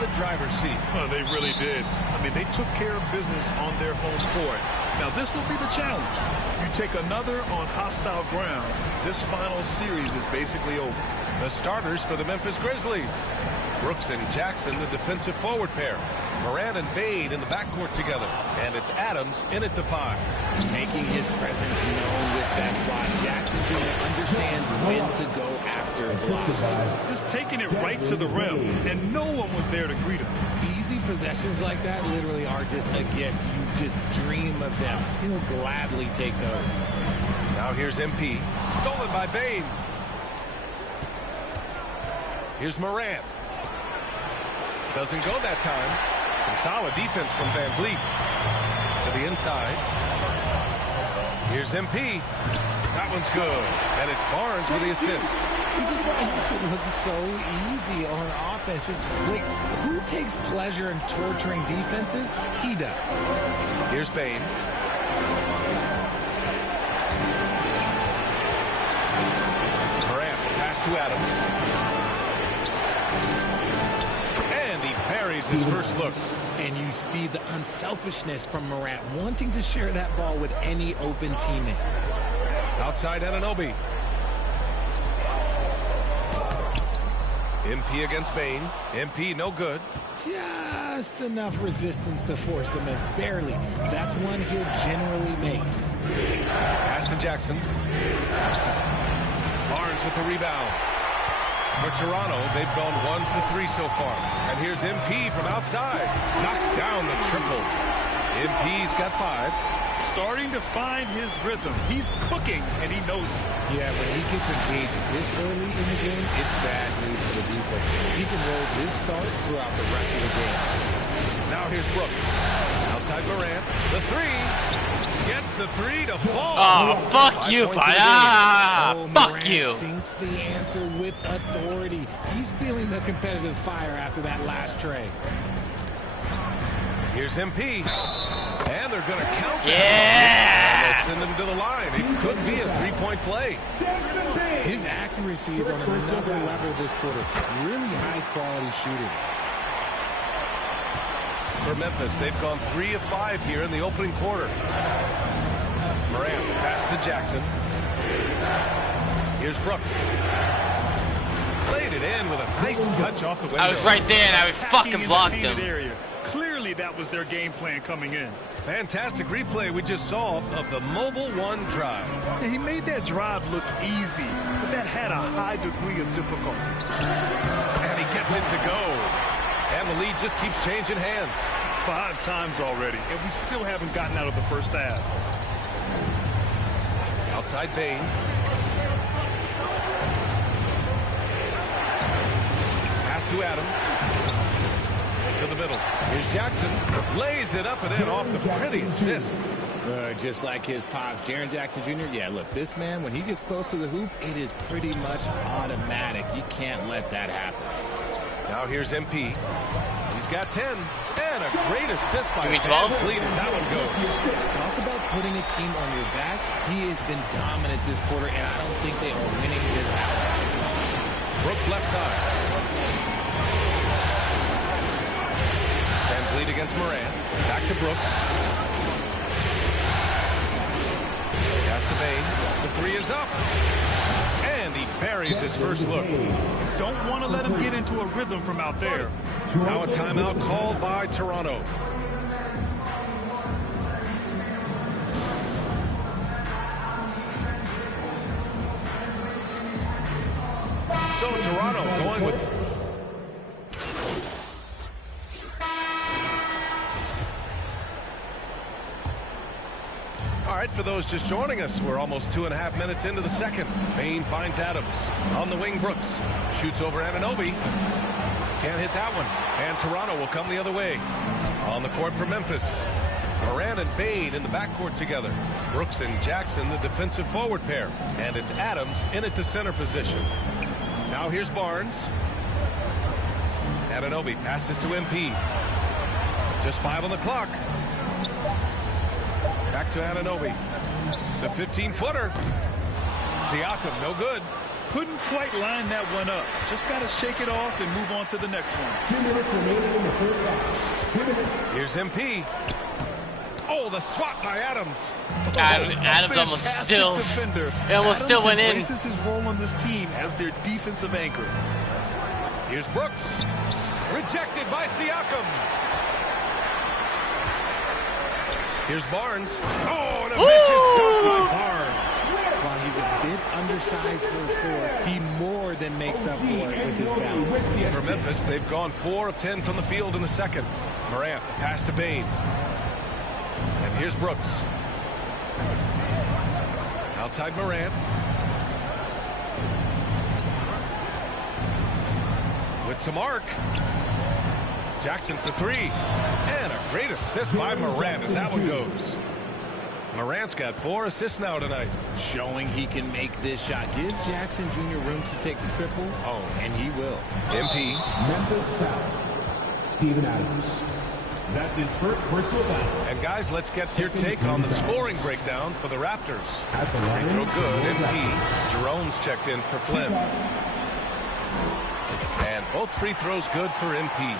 the driver's seat. Well, they really did. I mean, they took care of business on their home court. Now, this will be the challenge. You take another on hostile ground, this final series is basically over. The starters for the Memphis Grizzlies. Brooks and Jackson, the defensive forward pair. Morant and Bane in the backcourt together. And it's Adams in at the 5. Making his presence known with that spot. Jackson Jr. understands when to go after blocks. Just taking it right to the rim, and no one was there to greet him. Easy possessions like that literally are just a gift. You just dream of them. He'll gladly take those. Now here's MP. Stolen by Bane. Here's Morant. Doesn't go that time. Some solid defense from Van Vliet. To the inside. Here's MP. That one's good. And it's Barnes with the assist. He just makes it look so easy on offense. Just, wait, who takes pleasure in torturing defenses? He does. Here's Bane. Morant, pass to Adams. And he buries his first look. And you see the unselfishness from Morant, wanting to share that ball with any open teammate. Outside Anunoby. MP against Bane. MP no good. Just enough resistance to force the miss. Barely. That's one he'll generally make. Pass to Jackson. Barnes with the rebound. For Toronto, they've gone 1 for 3 so far. And here's MP from outside. Knocks down the triple. MP's got 5. Starting to find his rhythm. He's cooking, and he knows it. Yeah, when he gets engaged this early in the game, it's bad news for the defense. He can roll this start throughout the rest of the game. Now here's Brooks. Outside Morant. The 3. Gets the 3 to fall. Oh, fuck you, bud. Fuck you. Sinks the answer with authority. He's feeling the competitive fire after that last tray. Here's MP. And they're going to count that. Yeah. They'll send him to the line. It could be a 3-point play. His accuracy is on another level this quarter. Really high-quality shooting. For Memphis, they've gone 3 of 5 here in the opening quarter. Morant, pass to Jackson. Here's Brooks. Played it in with a nice touch off the window. I was right there and I was fucking blocked him. Area. Clearly that was their game plan coming in. Fantastic replay we just saw of the Mobile One drive. He made that drive look easy, but that had a high degree of difficulty. And he gets it to go. And the lead just keeps changing hands. 5 times already, and we still haven't gotten out of the first half. Outside Bane. Pass to Adams. To the middle. Here's Jackson. Lays it up and in off the pretty assist. Just like his pops, Jaren Jackson Jr. Yeah, look, this man, when he gets close to the hoop, it is pretty much automatic. You can't let that happen. Now here's MP. He's got 10. And a great assist by Give me 12. Van Vliet as that one goes. Talk about putting a team on your back. He has been dominant this quarter, and I don't think they are winning without him. Brooks left side. Van Vliet against Morant. Back to Brooks. Pass to Bane. The 3 is up. And he buries his first look. Don't want to let him get into a rhythm from out there. Now a timeout called by Toronto. So Toronto going with... All right, for those just joining us, we're almost 2.5 minutes into the second. Bane finds Adams. On the wing, Brooks. Shoots over Anunoby. Can't hit that one. And Toronto will come the other way. On the court for Memphis. Morant and Bane in the backcourt together. Brooks and Jackson, the defensive forward pair. And it's Adams in at the center position. Now here's Barnes. Anunoby passes to MP. Just 5 on the clock. Back to Anunoby. The 15-footer. Siakam, no good. couldn't quite line that one up. Just got to shake it off and move on to the next one. 2 minutes remaining in the first half. 2 minutes. Here's MP. Oh, the swat by Adams. Adams almost still. Defender. He almost still went in. Adams embraces his role on this team as their defensive anchor. Here's Brooks. Rejected by Siakam. Here's Barnes. Oh, and a vicious dunk by Barnes. While he's a bit undersized for a four, he more than makes up for it with his bounce. For Memphis, they've gone 4 of 10 from the field in the second. Morant, the pass to Bane. And here's Brooks. Outside Morant. With some arc. Jackson for 3. And a great assist by Morant as that one goes. Morant's got 4 assists now tonight. Showing he can make this shot. Give Jackson Jr. room to take the triple. Oh, and he will. MP. Memphis foul. Steven Adams. That's his first personal foul. And guys, let's get your take on the scoring breakdown for the Raptors. At the line, Free throw good. MP. Jerome's checked in for Flynn. And both free throws good for MP.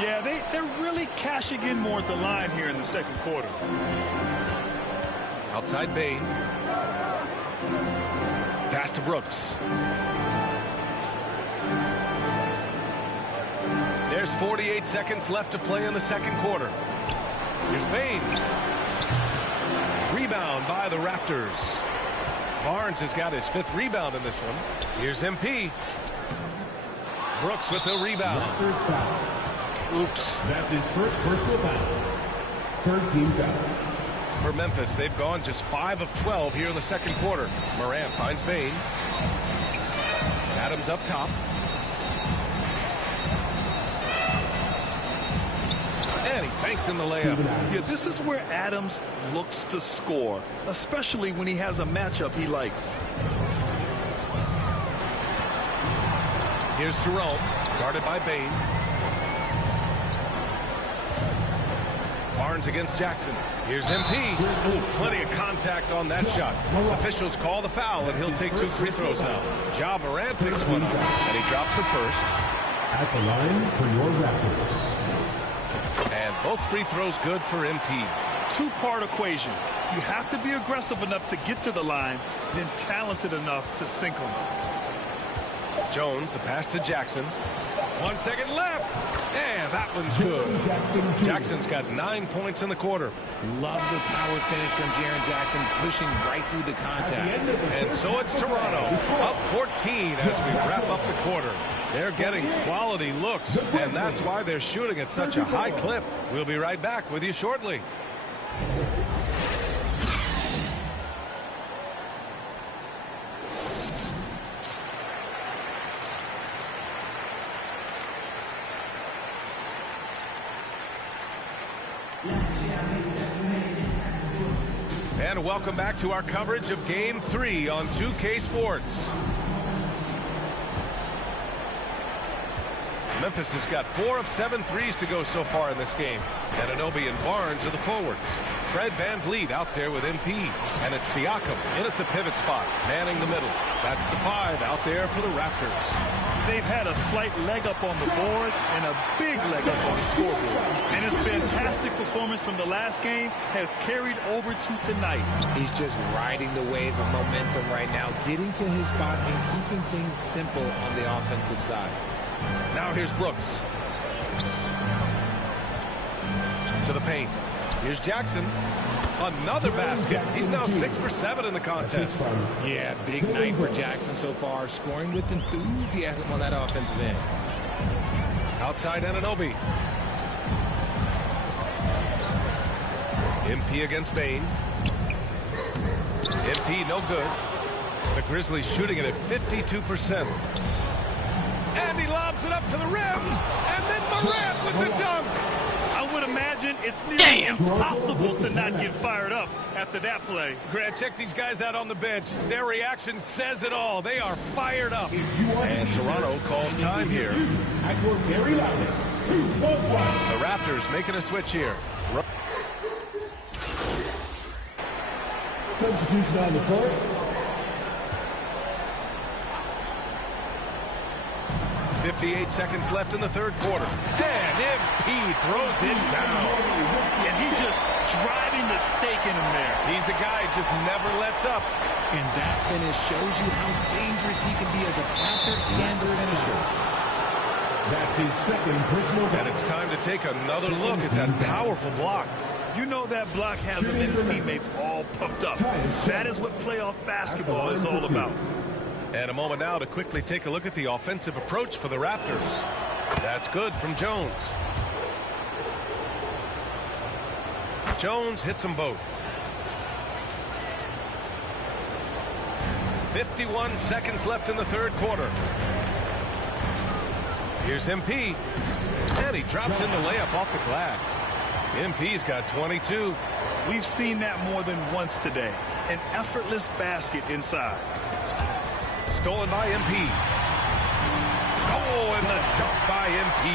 Yeah, they're really cashing in more at the line here in the second quarter. Outside Bane. Pass to Brooks. There's 48 seconds left to play in the second quarter. Here's Bane. Rebound by the Raptors. Barnes has got his 5th rebound in this one. Here's MP. Brooks with the rebound. Raptors foul. Oops. That's his first personal foul. Third team foul. For Memphis, they've gone just 5 of 12 here in the second quarter. Morant finds Bane. Adams up top. And he banks in the layup. Yeah, this is where Adams looks to score, especially when he has a matchup he likes. Here's Jerome, guarded by Bane. Barnes against Jackson. Here's MP. Ooh, plenty of contact on that shot. Officials call the foul, and he'll take 2 free throws now. Ja Morant picks one up, and he drops it first. At the line for your Raptors. And both free throws good for MP. 2-part equation. You have to be aggressive enough to get to the line, then talented enough to sink them. Jones, the pass to Jackson. 1 second left. And that one's good. Jackson's got 9 points in the quarter. Love the power finish from Jaren Jackson, pushing right through the contact. And so it's Toronto, up 14 as we wrap up the quarter. They're getting quality looks, and that's why they're shooting at such a high clip. We'll be right back with you shortly. And welcome back to our coverage of Game 3 on 2K Sports. Memphis has got 4 of 7 threes to go so far in this game. Anunoby and Barnes are the forwards. Fred VanVleet out there with MP. And it's Siakam in at the pivot spot, manning the middle. That's the 5 out there for the Raptors. They've had a slight leg up on the boards and a big leg up on the scoreboard. And his fantastic performance from the last game has carried over to tonight. He's just riding the wave of momentum right now, getting to his spots and keeping things simple on the offensive side. Now here's Brooks. To the paint. Here's Jackson. Another basket. He's now 6 for 7 in the contest. Yeah, big night for Jackson so far, scoring with enthusiasm on that offensive end. Outside Anunoby. MP against Bane. MP no good. The Grizzlies shooting it at 52%. And he lobs it up to the rim. And then Morant with the dunk. I would imagine it's nearly impossible to not get fired up after that play. Grant, check these guys out on the bench. Their reaction says it all. They are fired up. And Toronto calls time here. At your very loudest. The Raptors making a switch here. Substitution on the court. 58 seconds left in the third quarter. And MP throws it down. And he just driving the stake in him there. He's a guy who just never lets up. And that finish shows you how dangerous he can be as a passer and a finisher. That's his second personal foul. And it's time to take another look at that powerful block. You know that block has him and his teammates all pumped up. That is what playoff basketball is all about. And a moment now to quickly take a look at the offensive approach for the Raptors. That's good from Jones. Jones hits them both. 51 seconds left in the third quarter. Here's MP. And he drops in the layup off the glass. MP's got 22. We've seen that more than once today. An effortless basket inside. Stolen by MP. Oh, and the dunk by MP.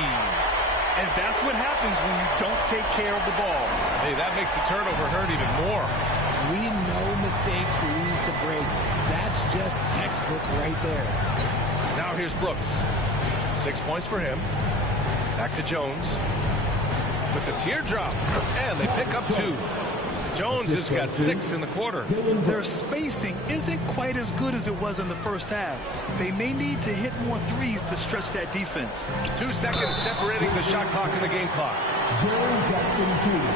And that's what happens when you don't take care of the ball. Hey, that makes the turnover hurt even more. We know mistakes lead to breaks. That's just textbook right there. Now here's Brooks. 6 points for him. Back to Jones. With the teardrop. And they pick up 2. Jones has got 6 in the quarter. Their spacing isn't quite as good as it was in the first half. They may need to hit more threes to stretch that defense. 2 seconds separating the shot clock and the game clock. Jaren Jackson Jr.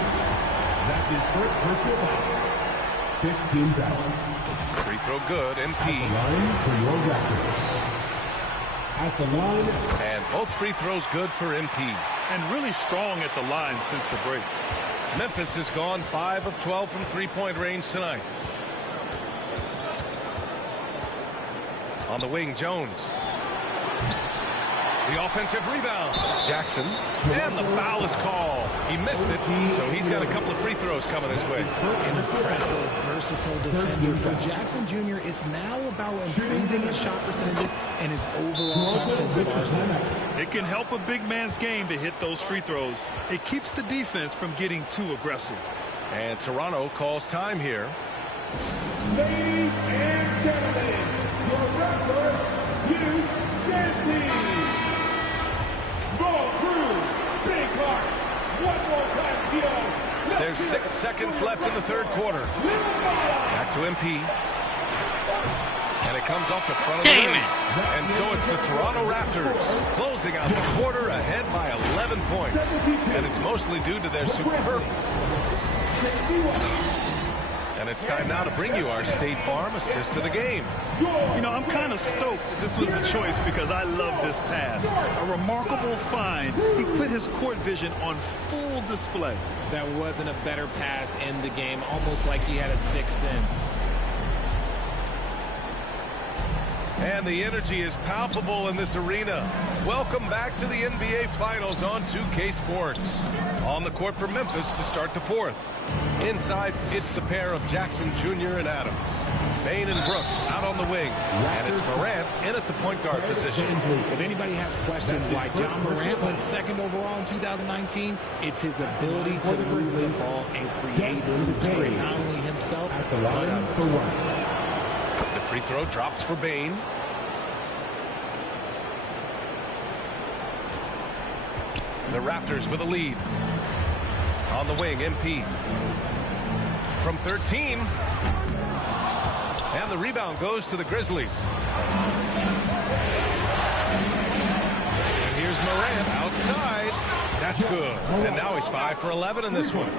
That's his first personal foul. 15 foul. Free throw good. MP. Line for your Raptors. At the line. And both free throws good for MP. And really strong at the line since the break. Memphis has gone 5 of 12 from three-point range tonight. On the wing, Jones. The offensive rebound. Jackson. And the foul is called. He missed it, so he's got a couple of free throws coming his way. An impressive, versatile defender. For Jackson Jr., it's now about improving his shot percentages and his overall offensive arsenal. It can help a big man's game to hit those free throws. It keeps the defense from getting too aggressive. And Toronto calls time here. Ladies and gentlemen, your Raptors, Hugh Dansby. Small crew, big hearts. One more time, Tito. There's 6 seconds left in the third quarter. Back to MP. And it comes off the front of the rim. And so it's the Toronto Raptors closing out the quarter ahead by 11 points. And it's mostly due to their superb. And it's time now to bring you our State Farm assist of the game. You know, I'm kind of stoked that this was the choice because I love this pass. A remarkable find. He put his court vision on full display. That wasn't a better pass in the game, almost like he had a sixth sense. And the energy is palpable in this arena. Welcome back to the NBA Finals on 2K Sports. On the court for Memphis to start the fourth. Inside, it's the pair of Jackson Jr. and Adams. Bane and Brooks out on the wing. And it's Morant in at the point guard position. If anybody has questioned why John Morant went second overall in 2019, it's his ability to move the ball and create for not only himself, but others. The free throw drops for Bane. The Raptors with a lead. On the wing, MP. From 13. And the rebound goes to the Grizzlies. And here's Morant outside. That's good. And now he's 5 for 11 in this one.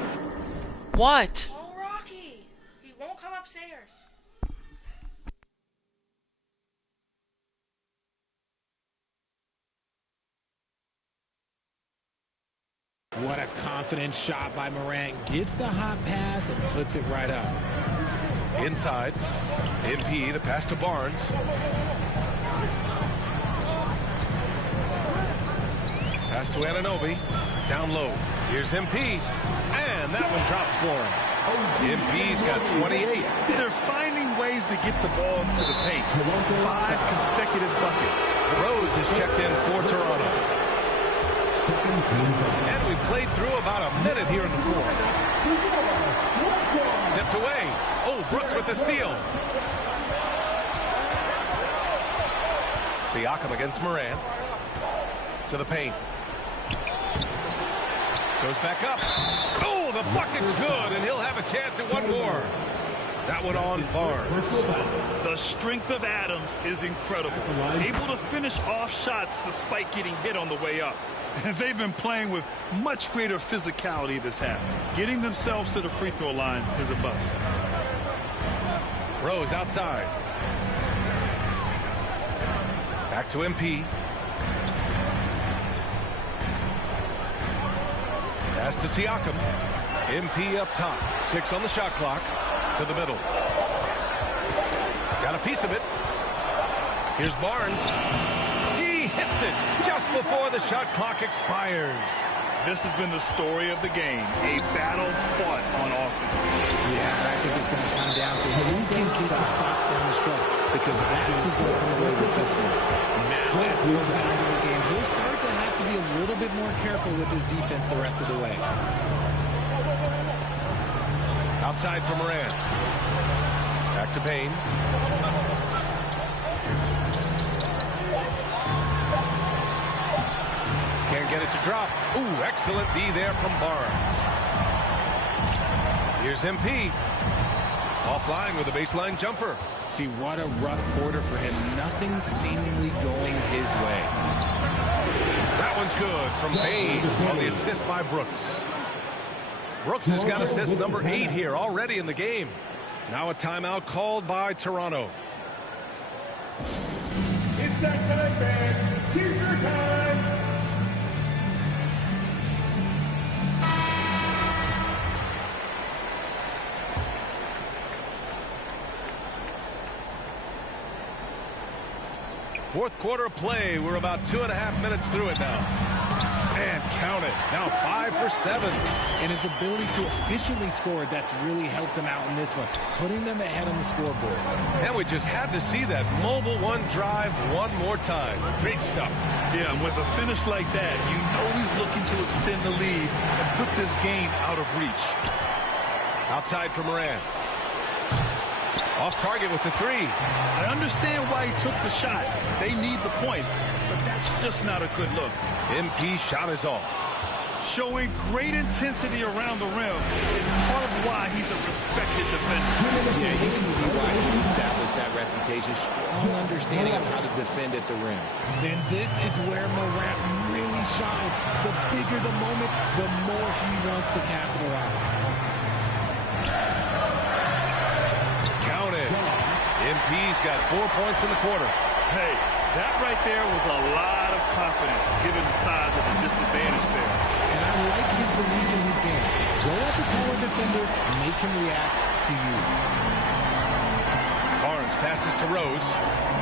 What? Oh, Rocky. He won't come upstairs. What a confident shot by Morant. Gets the hot pass and puts it right up. Inside. MP, the pass to Barnes. Pass to Anunoby. Down low. Here's MP. And that one drops for him. MP's got 28. They're finding ways to get the ball to the paint. 5 consecutive buckets. Rose is checked in for Toronto. And we played through about a minute here in the fourth. Tipped away. Oh, Brooks with the steal. Siakam against Morant. To the paint. Goes back up. Oh, the bucket's good, and he'll have a chance at one more. That one on Barnes. The strength of Adams is incredible. Able to finish off shots despite getting hit on the way up. And they've been playing with much greater physicality this half. Getting themselves to the free throw line is a bust. Rose outside. Back to MP. Pass to Siakam. MP up top. 6 on the shot clock. To the middle. Got a piece of it. Here's Barnes. He hits it just before the shot clock expires. This has been the story of the game. A battle fought on offense. Yeah, I think it's going to come down to who can get the stops down the stretch, because that's who's going to come away with this one. Now, at 4 fouls in the game, he'll start to have to be a little bit more careful with his defense the rest of the way. Outside for Morant. Back to Payne. Can't get it to drop. Ooh, excellent D there from Barnes. Here's MP. Offline with a baseline jumper. See, what a rough quarter for him. Nothing seemingly going his way. That one's good from Payne on the assist by Brooks. Brooks has got assist number 8 here already in the game. Now a timeout called by Toronto. It's that time, man. Here's your time. Fourth quarter of play. We're about 2.5 minutes through it now. And count it. Now 5 for 7. And his ability to efficiently score, that's really helped him out in this one, putting them ahead on the scoreboard. And we just had to see that mobile one drive one more time. Great stuff. Yeah, and with a finish like that, you know he's looking to extend the lead and put this game out of reach. Outside for Morant. Off target with the 3. I understand why he took the shot. They need the points, but that's just not a good look. MP shot is off. Showing great intensity around the rim is part of why he's a respected defender. Yeah, you can see why he's established that reputation. Strong understanding of how to defend at the rim. Then this is where Morant really shines. The bigger the moment, the more he wants to capitalize. Count it. MP's got 4 points in the quarter. Hey, that right there was a lot of confidence given the size of the disadvantage there. And I like his belief in his game. Go at the taller defender, make him react to you. Barnes passes to Rose.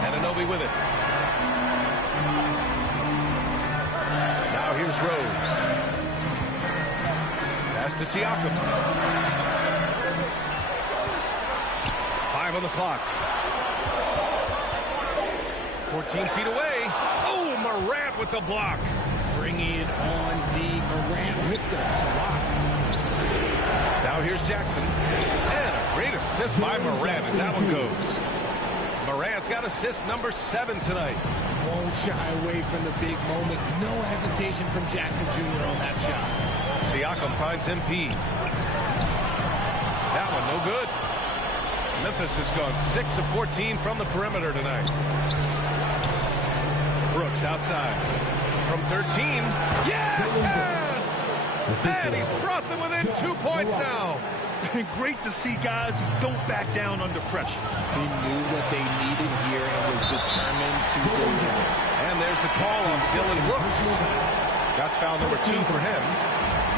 Anunoby with it. Now here's Rose. Pass to Siakam. 5 on the clock. 14 feet away. Oh, Morant with the block. Bringing it on D. Morant with the swat. Now here's Jackson. And a great assist by Morant as that one goes. Morant's got assist number 7 tonight. Won't shy away from the big moment. No hesitation from Jackson Jr. on that shot. Siakam finds MP. That one no good. Memphis has gone 6 of 14 from the perimeter tonight. Brooks outside. From 13. Yes! And he's brought them within 2 points now. Great to see guys who don't back down under pressure. He knew what they needed here and was determined to deliver. And there's the call on Dylan Brooks. That's foul number 2 for him.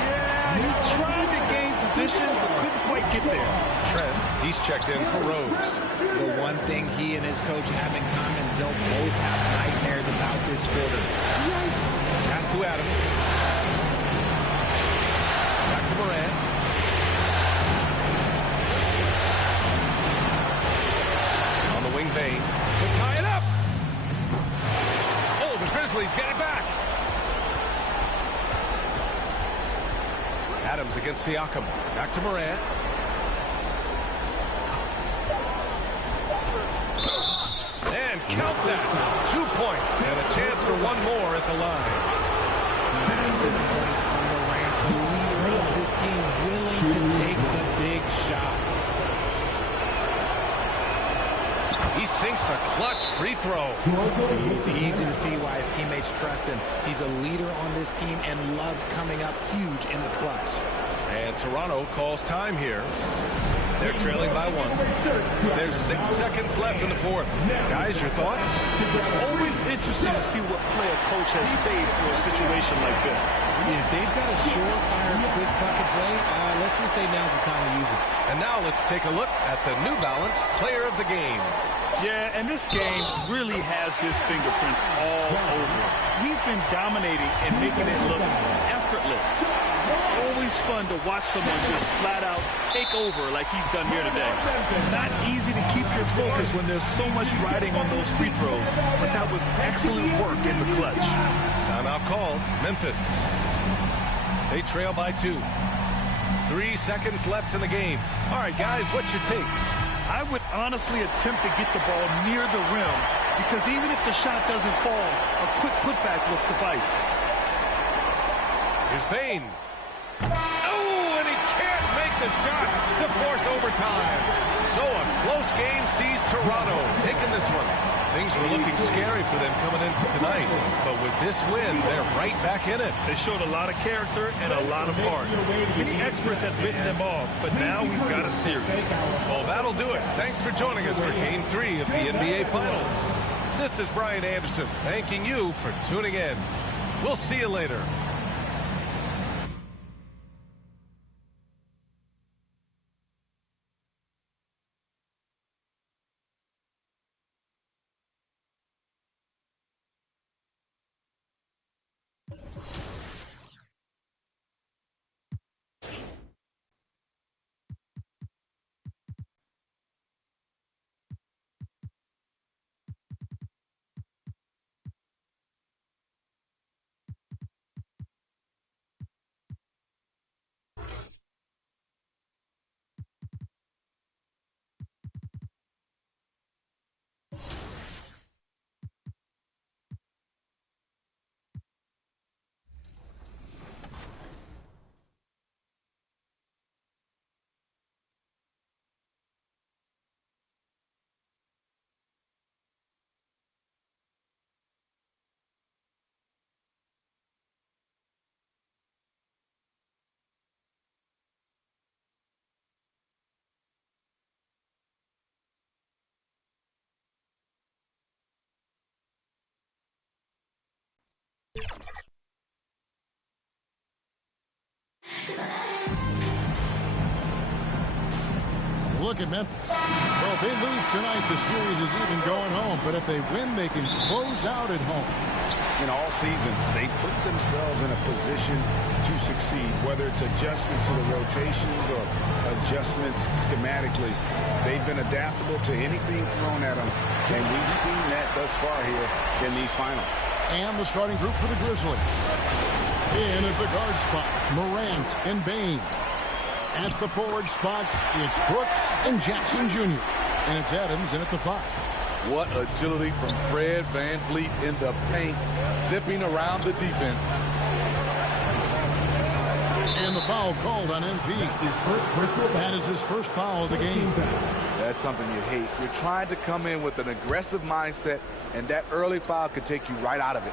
Yeah, he tried to gain position, but couldn't quite get there. Trent, he's checked in for Rose. The one thing he and his coach have in common, they'll both have nightmares about this quarter. Yikes. Pass to Adams. Back to Morant. On the wing, Bane. He'll tie it up. Oh, the Grizzlies get it back. Adams against Siakam. Back to Morant. And count that. 2 points and a chance for one more at the line. Massive points from Morant, the leader of this team, willing to take the big shots. He sinks the clutch free throw. See, it's easy to see why his teammates trust him. He's a leader on this team and loves coming up huge in the clutch. And Toronto calls time here. They're trailing by 1. There's 6 seconds left in the fourth. Guys, your thoughts? It's always interesting to see what play a coach has saved for a situation like this. If they've got a surefire quick bucket play, let's just say now's the time to use it. And now let's take a look at the New Balance player of the game. Yeah, and this game really has his fingerprints all over it. He's been dominating and making it look effortless. It's always fun to watch someone just flat out take over like he's done here today. Not easy to keep your focus when there's so much riding on those free throws, but that was excellent work in the clutch. Timeout called. Memphis. They trail by 2. 3 seconds left in the game. All right, guys, what's your take? I would honestly attempt to get the ball near the rim because even if the shot doesn't fall, a quick putback will suffice. Here's Bane. Oh, and he can't make the shot to force overtime. So a close game sees Toronto taking this one. Things were looking scary for them coming into tonight, but with this win, they're right back in it. They showed a lot of character and a lot of heart. Many experts had written them off, but now we've got a series. Well, that'll do it. Thanks for joining us for Game 3 of the NBA Finals. This is Brian Anderson, thanking you for tuning in. We'll see you later. Look at Memphis. Well, if they lose tonight, the series is even going home. But if they win, they can close out at home. In all season, they put themselves in a position to succeed, whether it's adjustments to the rotations or adjustments schematically. They've been adaptable to anything thrown at them, and we've seen that thus far here in these finals. And the starting group for the Grizzlies. In at the guard spots, Morant and Bane. At the forward spots, it's Brooks and Jackson Jr. And it's Adams in at the 5. What agility from Fred VanVleet in the paint, zipping around the defense. And the foul called on MP. That is his first foul of the game. That's something you hate. You're trying to come in with an aggressive mindset, and that early foul could take you right out of it.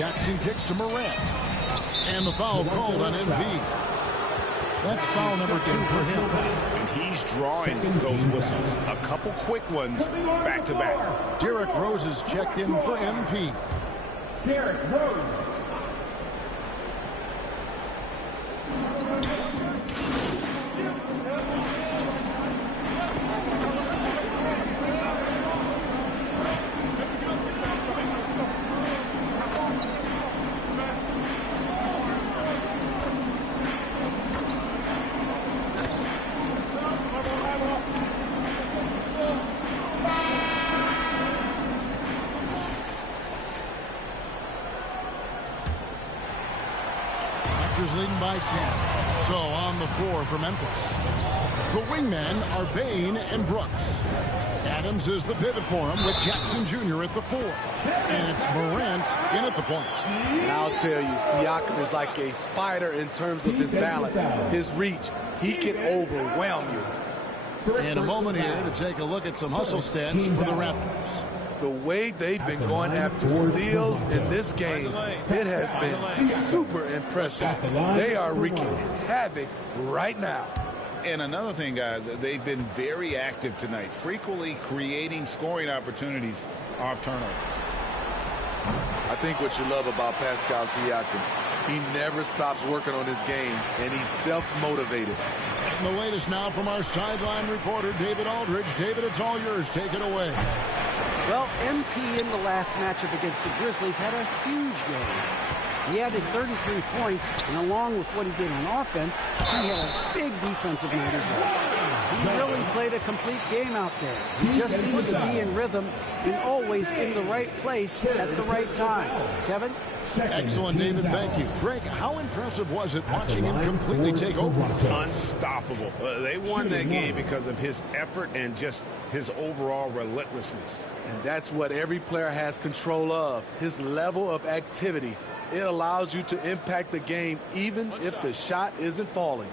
Jackson kicks to Morant. And the foul called on MV. That's foul number 2 for him. And he's drawing those whistles. A couple quick ones back to back. Derrick Rose is checked in for MP. Derrick Rose. Leading by 10. So on the floor for Memphis. The wingmen are Bane and Brooks. Adams is the pivot for him with Jackson Jr. at the 4. And it's Morant in at the point. And I'll tell you, Siakam is like a spider in terms of his balance, his reach. He can overwhelm you. In a moment here to take a look at some hustle stats for the Raptors. The way they've been going after steals in this game, it has been super impressive. They are wreaking havoc right now. And another thing, guys, they've been very active tonight, frequently creating scoring opportunities off turnovers. I think what you love about Pascal Siakam, he never stops working on his game, and he's self-motivated. And the latest now from our sideline reporter, David Aldridge. David, it's all yours. Take it away. Well, MP in the last matchup against the Grizzlies had a huge game. He added 33 points, and along with what he did on offense, he had a big defensive night as well. He really played a complete game out there. He just seems to be in rhythm and always in the right place at the right time. Kevin? Excellent, David. Thank you. Greg, how impressive was it watching him completely take over? Unstoppable. They won that game because of his effort and just his overall relentlessness. And that's what every player has control of, his level of activity. It allows you to impact the game even if the shot isn't falling.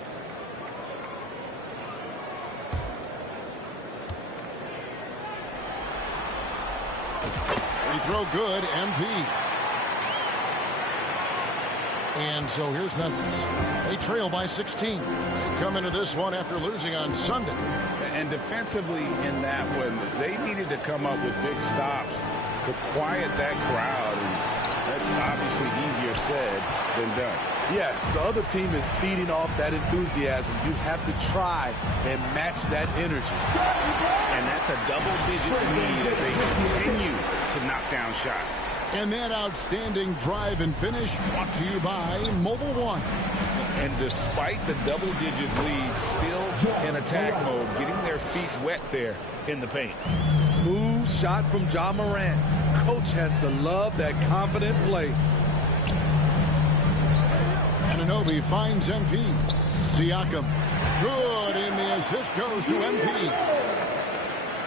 Free throw good, MP. And so here's Memphis. They trail by 16. They come into this one after losing on Sunday. And defensively in that one, they needed to come up with big stops to quiet that crowd. And that's obviously easier said than done. Yes, the other team is feeding off that enthusiasm. You have to try and match that energy. And that's a double-digit lead as they continue to knock down shots. And that outstanding drive and finish brought to you by Mobile One. And despite the double-digit lead, still in attack mode, getting their feet wet there in the paint. Smooth shot from Ja Morant. Coach has to love that confident play. Anunoby finds MP. Siakam. Good, and the assist goes to MP.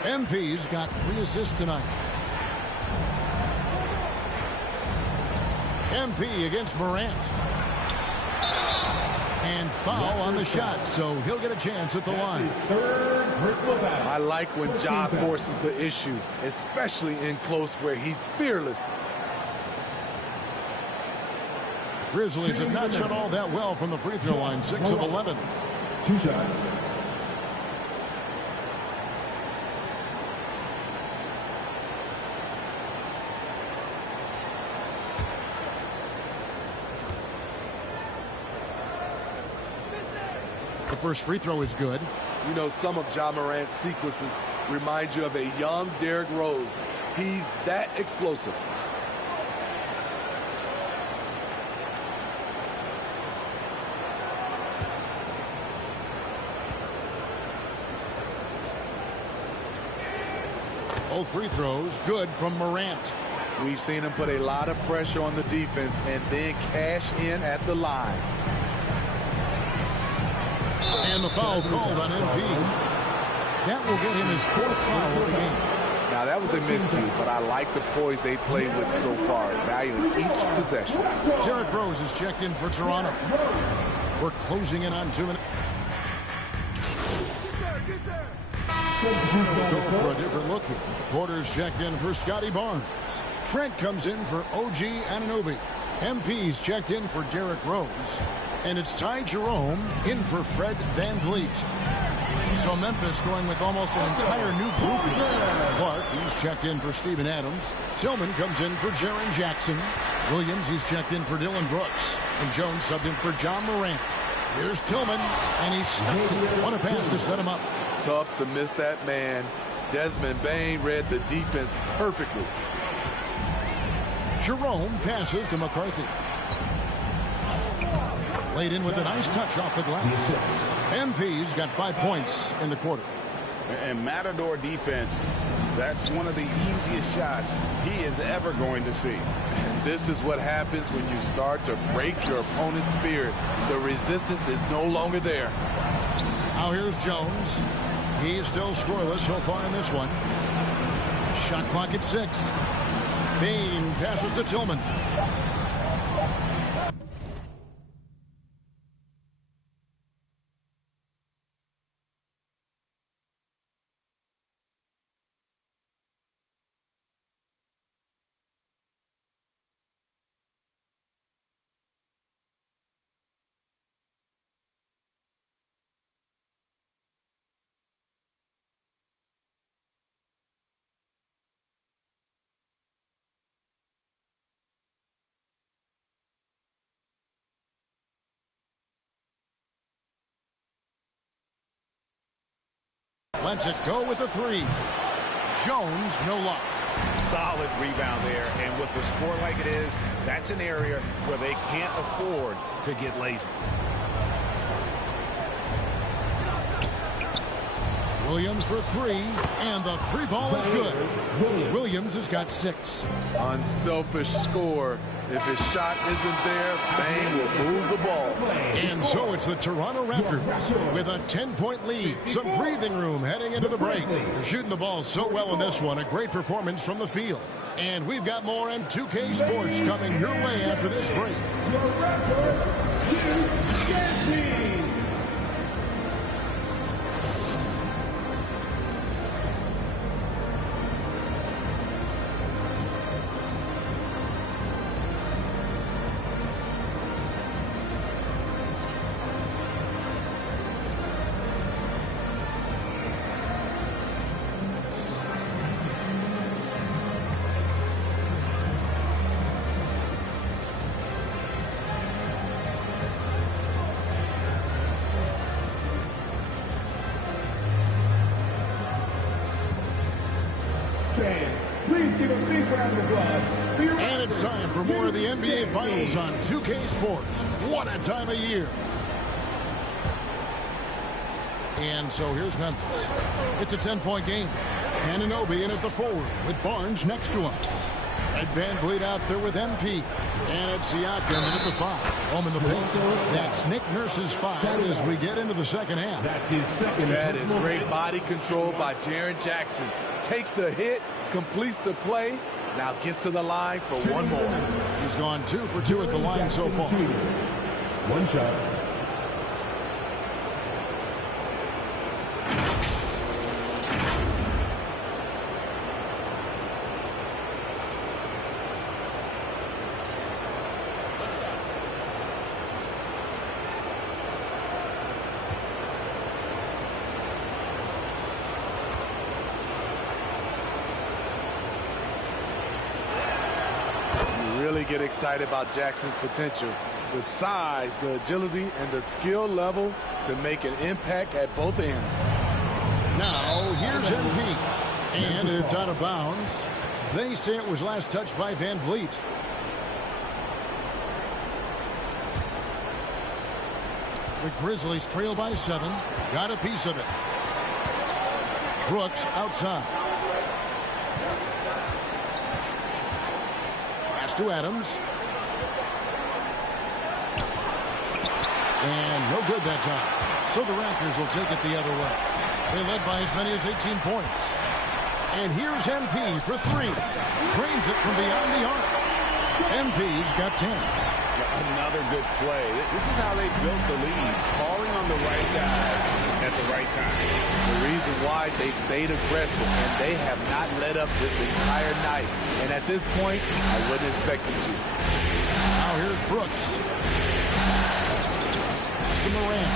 MP's got 3 assists tonight. MP against Morant. And foul on the shot, so he'll get a chance at the line. I like when Ja forces the issue, especially in close where he's fearless. Grizzlies have not shot all that well from the free throw line, 6 of 11. 2 shots. The first free throw is good. You know, some of Ja Morant's sequences remind you of a young Derrick Rose. He's that explosive. Both free throws good from Morant. We've seen him put a lot of pressure on the defense and then cash in at the line. And the foul called on MP. That will get him his 4th foul of the game. Now, that was a miscue, but I like the poise they played with so far, valuing each possession. Derrick Rose is checked in for Toronto. We're closing in on 2 minutes. We'll go for a different look here. Porter's checked in for Scotty Barnes. Trent comes in for OG Anunoby. MP's checked in for Derrick Rose. And it's Ty Jerome in for Fred VanVleet. So Memphis going with almost an entire new group here. Clark, he's checked in for Steven Adams. Tillman comes in for Jaren Jackson. Williams, he's checked in for Dylan Brooks. And Jones subbed in for John Morant. Here's Tillman, and he stuffs it. What a pass to set him up. Tough to miss that man. Desmond Bane read the defense perfectly. Jerome passes to McCarthy. Laid in with a nice touch off the glass. MP's got 5 points in the quarter. And Matador defense, that's one of the easiest shots he is ever going to see. And this is what happens when you start to break your opponent's spirit. The resistance is no longer there. Now here's Jones. He's still scoreless so far in this one. Shot clock at 6. Bane passes to Tillman. Lets it go with a 3. Jones, no luck. Solid rebound there, and with the score like it is, that's an area where they can't afford to get lazy. Williams for 3, and the 3 ball is good. Williams has got 6. Unselfish score. If his shot isn't there, Bane will move the ball. And so it's the Toronto Raptors with a 10-point lead. Some breathing room heading into the break. They're shooting the ball so well in this one. A great performance from the field. And we've got more on 2K Sports coming your way after this break. Please give a big round of applause. And it's time for more of the NBA Finals on 2K Sports. What a time of year. And so here's Memphis. It's a 10-point game. Anunoby in at the forward with Barnes next to him. And VanVleet out there with MP. And it's Siakam in at the 5. Home in the paint. That's Nick Nurse's 5 as we get into the second half. That's his second. That is great body control by Jaren Jackson. Takes the hit, completes the play, now gets to the line for one more. He's gone 2 for 2 at the line so far. 1 shot. Really get excited about Jackson's potential. The size, the agility, and the skill level to make an impact at both ends. Now, here's MP. And it's out of bounds. They say it was last touched by VanVleet. The Grizzlies trail by 7. Got a piece of it. Brooks outside. To Adams. And no good that time. So the Raptors will take it the other way. They led by as many as 18 points. And here's MP for 3. Trains it from beyond the arc. MP's got 10. Another good play. This is how they built the lead. Calling on the right guys at the right time. The reason why they've stayed aggressive, and they have not let up this entire night. And at this point, I wouldn't expect them to. Now here's Brooks. Pass to Morant.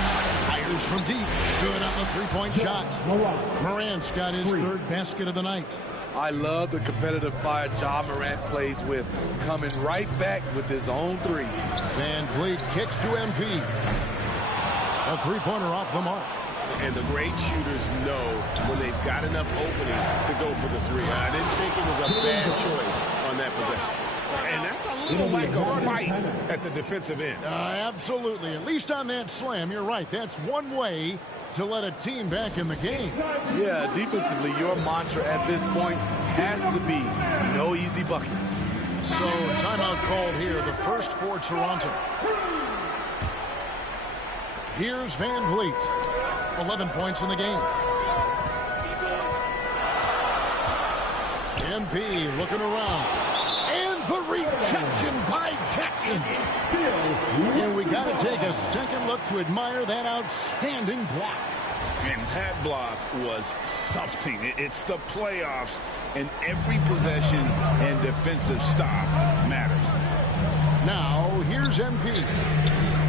Fires from deep. Good on the three-point shot. Morant's got his third basket of the night. I love the competitive fire Ja Morant plays with, coming right back with his own three. Van Vliet kicks to MP. A three-pointer off the mark. And the great shooters know when they've got enough opening to go for the three. I didn't think it was a bad choice on that possession. And that's a little like a fight at the defensive end. Absolutely. At least on that slam, you're right. That's one way to let a team back in the game. Yeah, defensively, your mantra at this point has to be no easy buckets. So, timeout called here, the first for Toronto. Here's Van Vliet. 11 points in the game. MP looking around. And the rejection by Jackson. And we got to take a second look to admire that outstanding block. And that block was something. It's the playoffs, and every possession and defensive stop matters. Now, here's MP.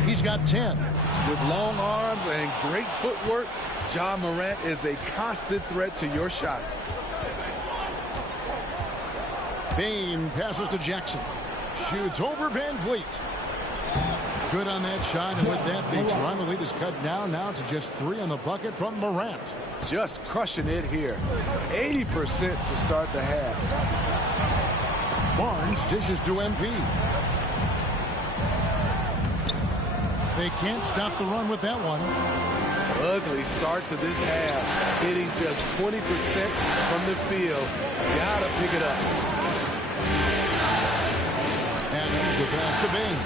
He's got 10. With long arms and great footwork, Ja Morant is a constant threat to your shot. Bane passes to Jackson. Shoots over Van Vliet. Good on that shot, and with that, the Toronto lead is cut down now to just 3 on the bucket from Morant. Just crushing it here. 80% to start the half. Barnes dishes to MP. They can't stop the run with that one. Ugly start to this half. Hitting just 20% from the field. Gotta pick it up. And here's the pass to Bane.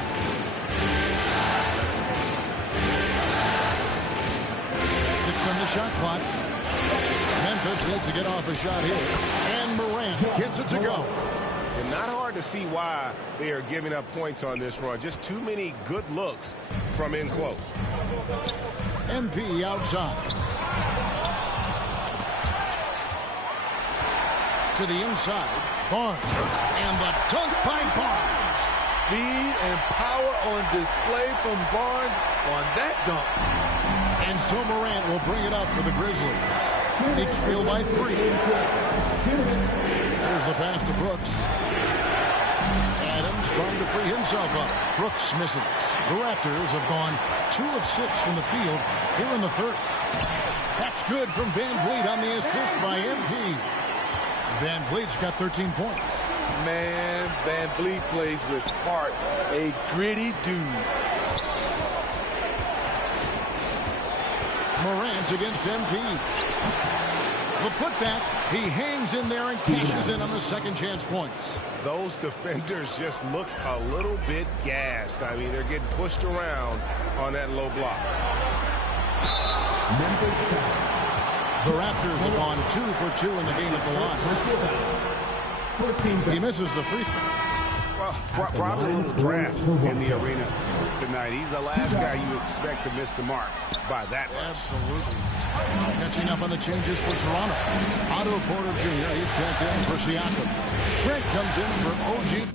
On the shot clock. Memphis needs to get off a shot here. And Morant gets it to go. And not hard to see why they are giving up points on this run. Just too many good looks from in close. MP outside. To the inside. Barnes. And the dunk by Barnes. Speed and power on display from Barnes on that dunk. And so Morant will bring it up for the Grizzlies. They trail by 3. There's the pass to Brooks. Adams trying to free himself up. Brooks misses. The Raptors have gone 2 of 6 from the field here in the third. That's good from Van Vliet on the assist by MP. Van Vliet's got 13 points. Man, Van Vliet plays with heart. A gritty dude. Morant against MP. The putback, he hangs in there and cashes in on the second chance points. Those defenders just look a little bit gassed. I mean, they're getting pushed around on that low block. The Raptors have gone 2 for 2 in the game at the line. He misses the free throw. Well, probably a little draft in the arena tonight. He's the last guy you expect to miss the mark by that much. Absolutely. Catching up on the changes for Toronto. Otto Porter Jr. He's checked in for Siakam. Trent comes in for OG.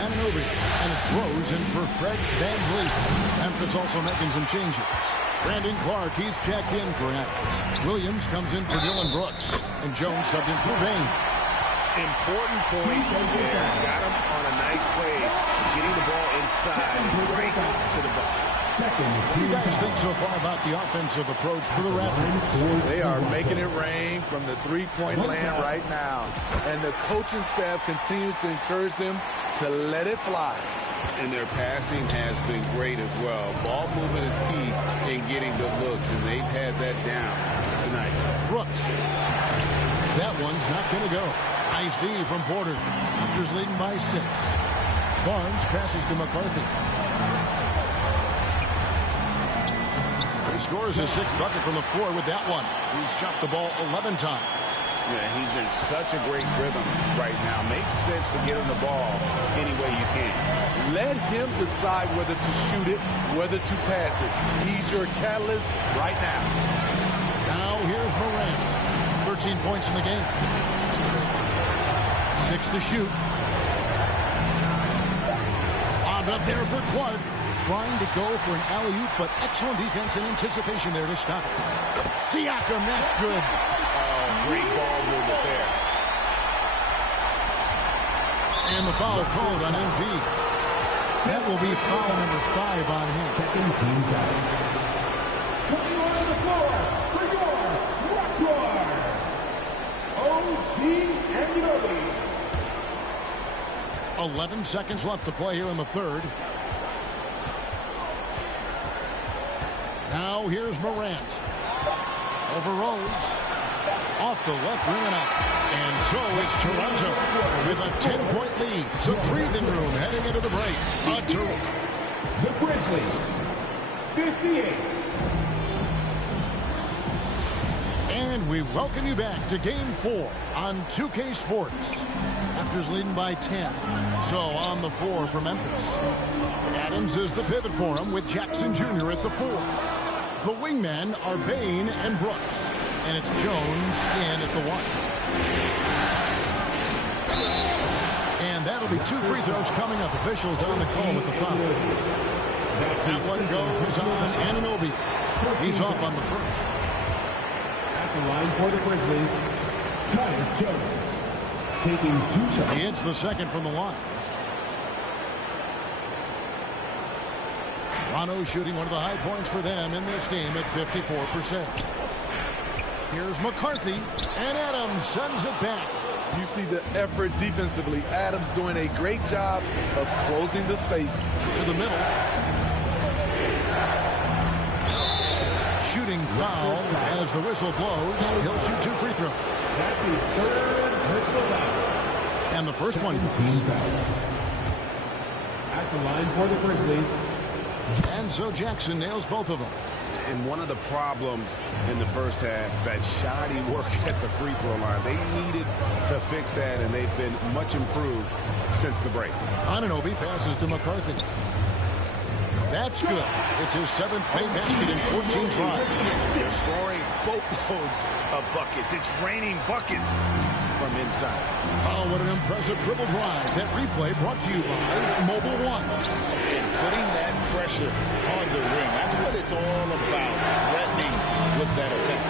Anunoby, and it's Rose in for Fred Van Vliet. Memphis also making some changes. Brandon Clark, he's checked in for Adams. Williams comes in for Dylan Brooks. And Jones subbed in for Bane. Important points there. Got him on a nice play, getting the ball inside and right to the ball. What do you guys think so far about the offensive approach for the Raptors? They are making it rain from the three-point land right now. And the coaching staff continues to encourage them to let it fly. And their passing has been great as well. Ball movement is key in getting good looks, and they've had that down tonight. Brooks. That one's not going to go. Nice D from Porter. Raptors leading by 6. Barnes passes to McCarthy. He scores his 6th bucket from the floor with that one. He's shot the ball 11 times. Yeah, he's in such a great rhythm right now. Makes sense to get him the ball any way you can. Let him decide whether to shoot it, whether to pass it. He's your catalyst right now. Now here's Morant. 13 points in the game. 6 to shoot. Lob up there for Clark. Trying to go for an alley-oop, but excellent defense and anticipation there to stop it. Siakam, that's good. Oh, great ball movement there. And the foul called on MP. That will be foul number 5 on him. Second team foul. Coming on the floor for your Raptors, OG Anunoby. 11 seconds left to play here in the third. Now here's Morant. Over Rose. Off the left rim and up. And so it's Toronto with a 10-point lead. Some breathing room heading into the break. The Grizzlies, 58. And we welcome you back to Game 4 on 2K Sports. Raptors leading by 10. So on the floor for Memphis. Adams is the pivot for him with Jackson Jr. at the 4. The wingmen are Bane and Brooks. And it's Jones in at the 1. And that'll be 2 free throws coming up. Officials on the call with the foul. That one goes on Anunoby. He's off on the first. At the line for the Grizzlies, Tyus Jones. Taking 2 shots. He hits the second from the line. Toronto shooting one of the high points for them in this game at 54%. Here's McCarthy, and Adams sends it back. You see the effort defensively. Adams doing a great job of closing the space. To the middle. Shooting foul as the whistle blows. He'll shoot 2 free throws. That's his 3rd personal foul. And the first one goes. At the line for the Grizzlies. And so Jackson nails both of them. And one of the problems in the first half, that shoddy work at the free throw line. They needed to fix that, and they've been much improved since the break. Anunoby passes to McCarthy. That's good. It's his 7th made basket in 14 tries. They're scoring boatloads of buckets. It's raining buckets from inside. Oh, what an impressive dribble drive. That replay brought to you by Mobile One. And putting that pressure on the rim. That's what it's all about, threatening with that attack.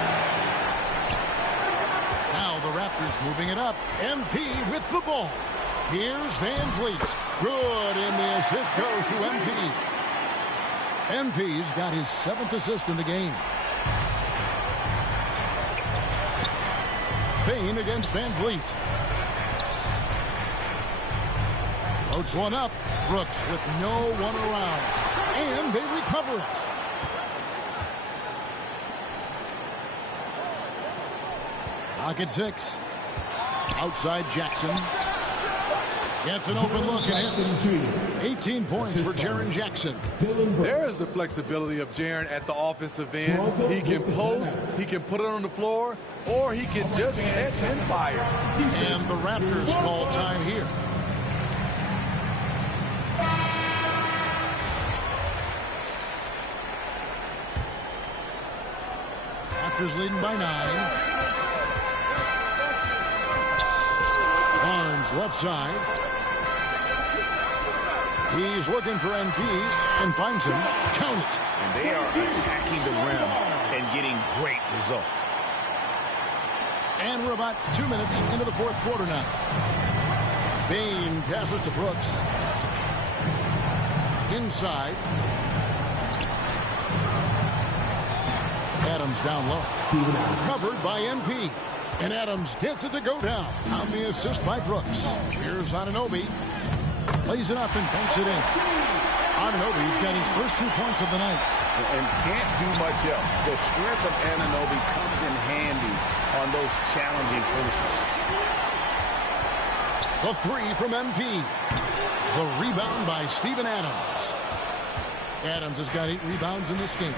Now the Raptors moving it up. MP with the ball. Here's Van Vliet. Good, and the assist goes to MP. MP's got his 7th assist in the game. Bane against Van Vliet. Floats one up. Brooks with no one around. And they recover it. Clock at 6. Outside Jackson. Gets an open look and hits. 18 points for Jaren Jackson. There's the flexibility of Jaren at the offensive end. He can post, he can put it on the floor, or he can just catch and fire. And the Raptors call time here. Raptors leading by 9. Barnes left side. He's looking for MP and finds him. Count it. And they are attacking the rim and getting great results. And we're about 2 minutes into the fourth quarter now. Bane passes to Brooks. Inside. Adams down low. Covered by MP. And Adams gets it to go down on the assist by Brooks. Here's Anunoby. Plays it up and banks it in. Anunoby's got his first 2 points of the night. And can't do much else. The strength of Anunoby comes in handy on those challenging finishes. The three from MP. The rebound by Steven Adams. Adams has got 8 rebounds in this game.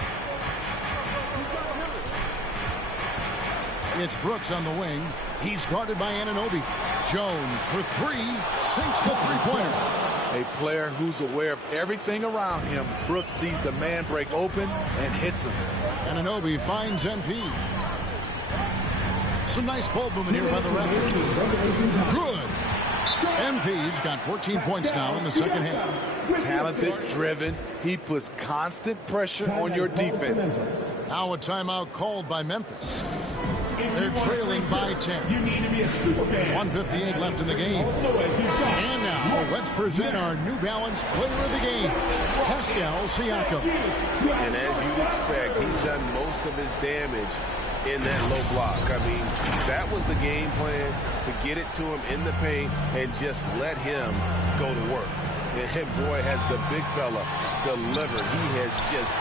It's Brooks on the wing. He's guarded by Anunoby. Jones for 3. Sinks the three-pointer. A player who's aware of everything around him. Brooks sees the man break open and hits him. Anunoby finds MP. Some nice ball movement here by the Raptors. Good. MP's got 14 points now in the second half. Talented, driven. He puts constant pressure on your defense. Now a timeout called by Memphis. They're trailing by 10. 1:58 left in the game. And now let's present our New Balance player of the game, Pascal Siakam. And as you'd expect, he's done most of his damage in that low block. I mean, that was the game plan, to get it to him in the paint and just let him go to work. And boy, has the big fella delivered. He has just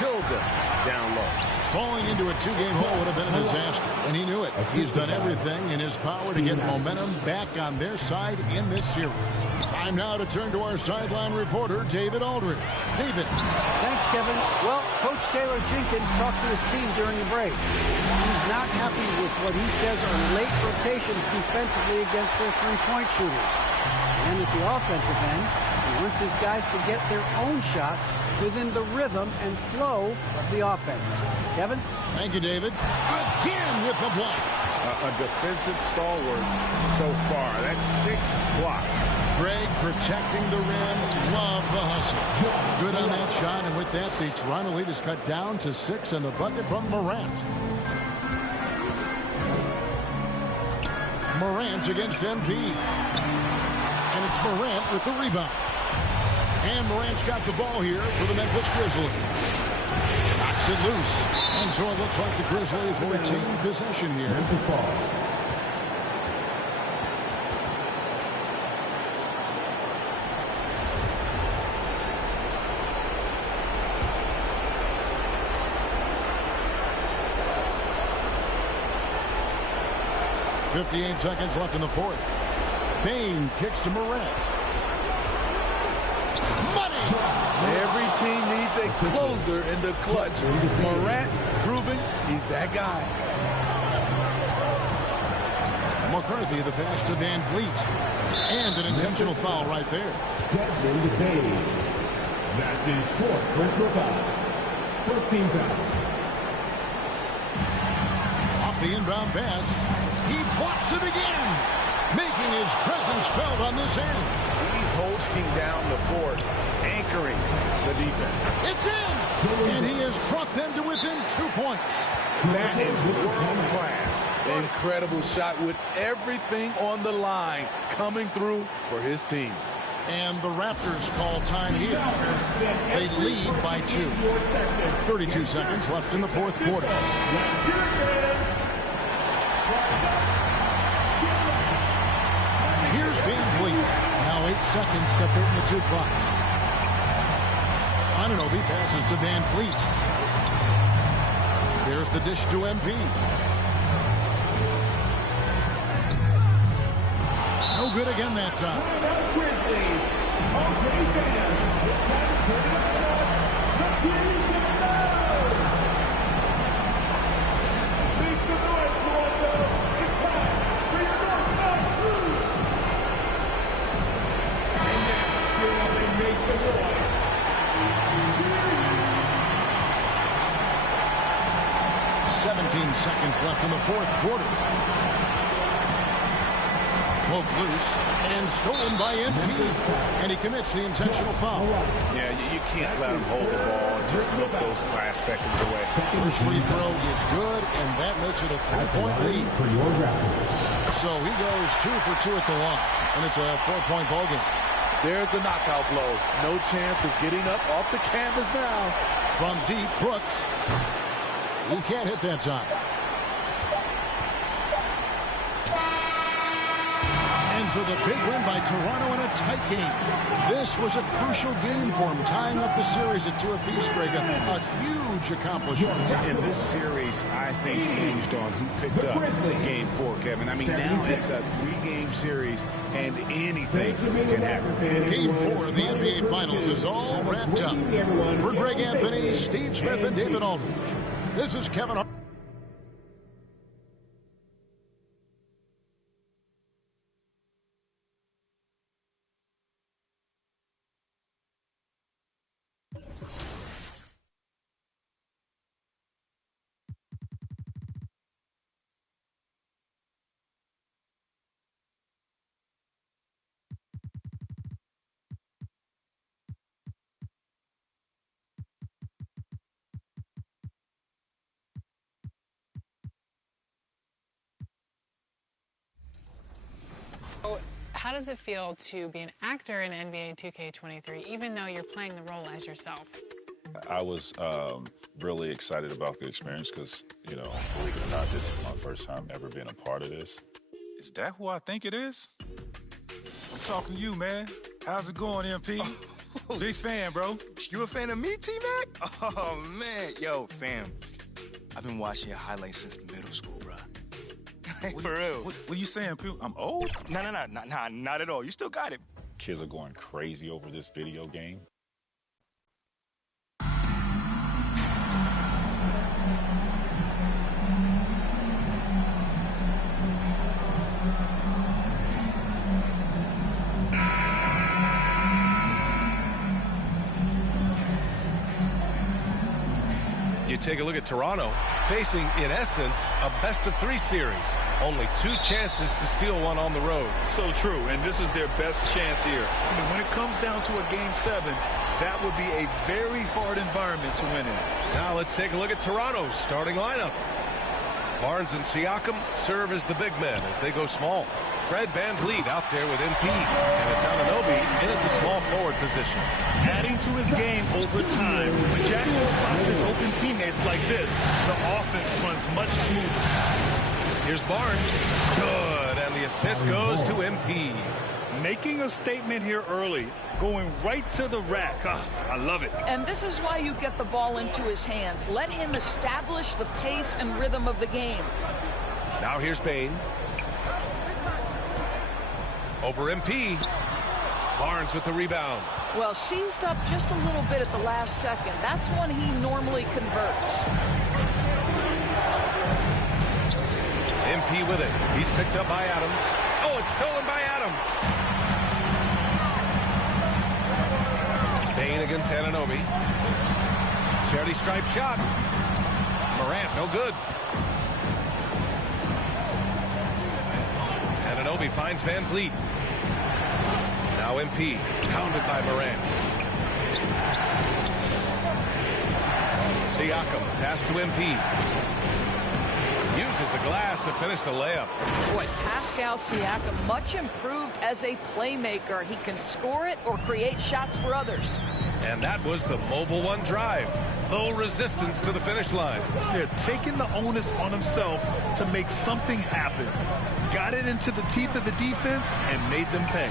killed them down low. Falling into a 2-game hole would have been a disaster, and he knew it. He's done everything in his power to get momentum back on their side in this series. Time now to turn to our sideline reporter, David Aldridge. David. Thanks, Kevin. Well, Coach Taylor Jenkins talked to his team during the break. He's not happy with what he says are late rotations defensively against their three-point shooters. And at the offensive end, he wants his guys to get their own shots within the rhythm and flow of the offense. Kevin? Thank you, David. Again with the block. A defensive stalwart so far. That's 6 blocks. Greg protecting the rim. Love the hustle. Good on that shot, and with that, the Toronto lead is cut down to 6, and the bucket from Morant. Morant against MP. And it's Morant with the rebound. And Morant's got the ball here for the Memphis Grizzlies. Knocks it loose. And so it looks like the Grizzlies will retain possession here. Memphis ball. .58 seconds left in the fourth. Bane kicks to Morant. Every team needs a closer in the clutch. Morant proving he's that guy. McCarthy, the pass to Van Vliet. And an intentional foul right there. Desmond Bane. That's his 4th personal foul. First team foul. Off the inbound pass. He blocks it again. Making his presence felt on this end. He's holding down the fort, anchoring the defense. It's in! And he has brought them to within 2 points. That is world class. Incredible shot with everything on the line coming through for his team. And the Raptors call time here. They lead by 2. 32 seconds left in the fourth quarter. Here's Van Vliet. Now 8 seconds separating the 2 clocks. Anunoby passes to Van Vliet. There's the dish to MP. No good again that time. Seconds left in the fourth quarter. Poked loose and stolen by MP. And he commits the intentional foul. Yeah, you can't let him hold the ball and just milk those last seconds away. First free throw is good, and that makes it a 3-point lead. So he goes 2 for 2 at the line, and it's a 4-point ball game. There's the knockout blow. No chance of getting up off the canvas now. From deep, Brooks. He can't hit that time. Ends with a big win by Toronto in a tight game. This was a crucial game for him, tying up the series at 2 apiece, Greg. A huge accomplishment. In this series, I think hinged on who picked up game 4, Kevin. I mean, now it's a 3-game series, and anything can happen. Game 4 of the NBA Finals is all wrapped up. For Greg Anthony, Steve Smith, and David Aldridge, this is Kevin Hart. How does it feel to be an actor in NBA 2K23, even though you're playing the role as yourself? I was really excited about the experience because, you know, believe it or not, this is my first time ever being a part of this. Is that who I think it is? I'm talking to you, man. How's it going, MP? Big fan, bro. You a fan of me, T-Mac? Oh, man. Yo, fam. I've been watching your highlights since middle school, bro. For real. What you saying, Pooh? I'm old? No, not at all. You still got it. Kids are going crazy over this video game. You take a look at Toronto, facing, in essence, a best-of-3 series. Only 2 chances to steal one on the road. So true, and this is their best chance here. I mean, when it comes down to a Game 7, that would be a very hard environment to win in. Now let's take a look at Toronto's starting lineup. Barnes and Siakam serve as the big men as they go small. Fred VanVleet out there with MP, and it's Anunoby in at the small forward position. Adding to his game over time. When Jackson spots his open teammates like this, the offense runs much smoother. Here's Barnes. Good, and the assist goes to MP. Making a statement here early, going right to the rack. I love it. And this is why you get the ball into his hands. Let him establish the pace and rhythm of the game. Now here's Bane. Over MP. Barnes with the rebound. Well, seized up just a little bit at the last second. That's when he normally converts. MP with it. He's picked up by Adams. Oh, it's stolen by Adams. Bane against Anunoby. Charity stripe shot. Morant, no good. Anunoby finds VanVleet. Now MP, pounded by Morant. Siakam, pass to MP. Uses the glass to finish the layup. Boy, Pascal Siakam, much improved as a playmaker. He can score it or create shots for others. And that was the Mobile One drive. Low resistance to the finish line. Yeah, taking the onus on himself to make something happen. Got it into the teeth of the defense and made them pay.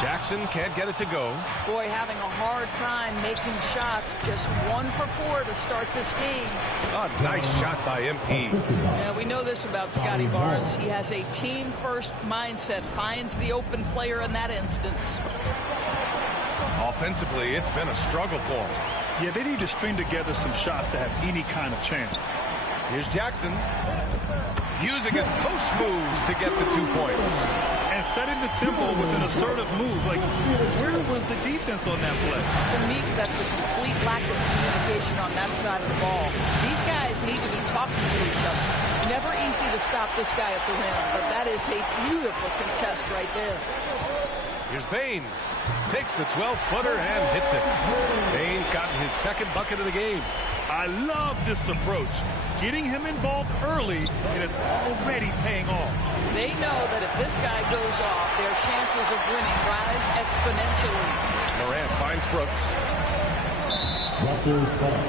Jackson can't get it to go. Boy, having a hard time making shots. Just 1 for 4 to start this game. A nice shot by MP. Yeah, we know this about Scotty Barnes. He has a team-first mindset. Finds the open player in that instance. Offensively, it's been a struggle for him. Yeah, they need to string together some shots to have any kind of chance. Here's Jackson. Using his post moves to get the 2 points. And setting the tempo with an assertive move. Like, where was the defense on that play? To me, that's a complete lack of communication on that side of the ball. These guys need to be talking to each other. Never easy to stop this guy at the rim, but that is a beautiful contest right there. Here's Bane. Takes the 12-footer and hits it. Bane's gotten his second bucket of the game. I love this approach. Getting him involved early, and it's already paying off. They know that if this guy goes off, their chances of winning rise exponentially. Morant finds Brooks. Raptors foul.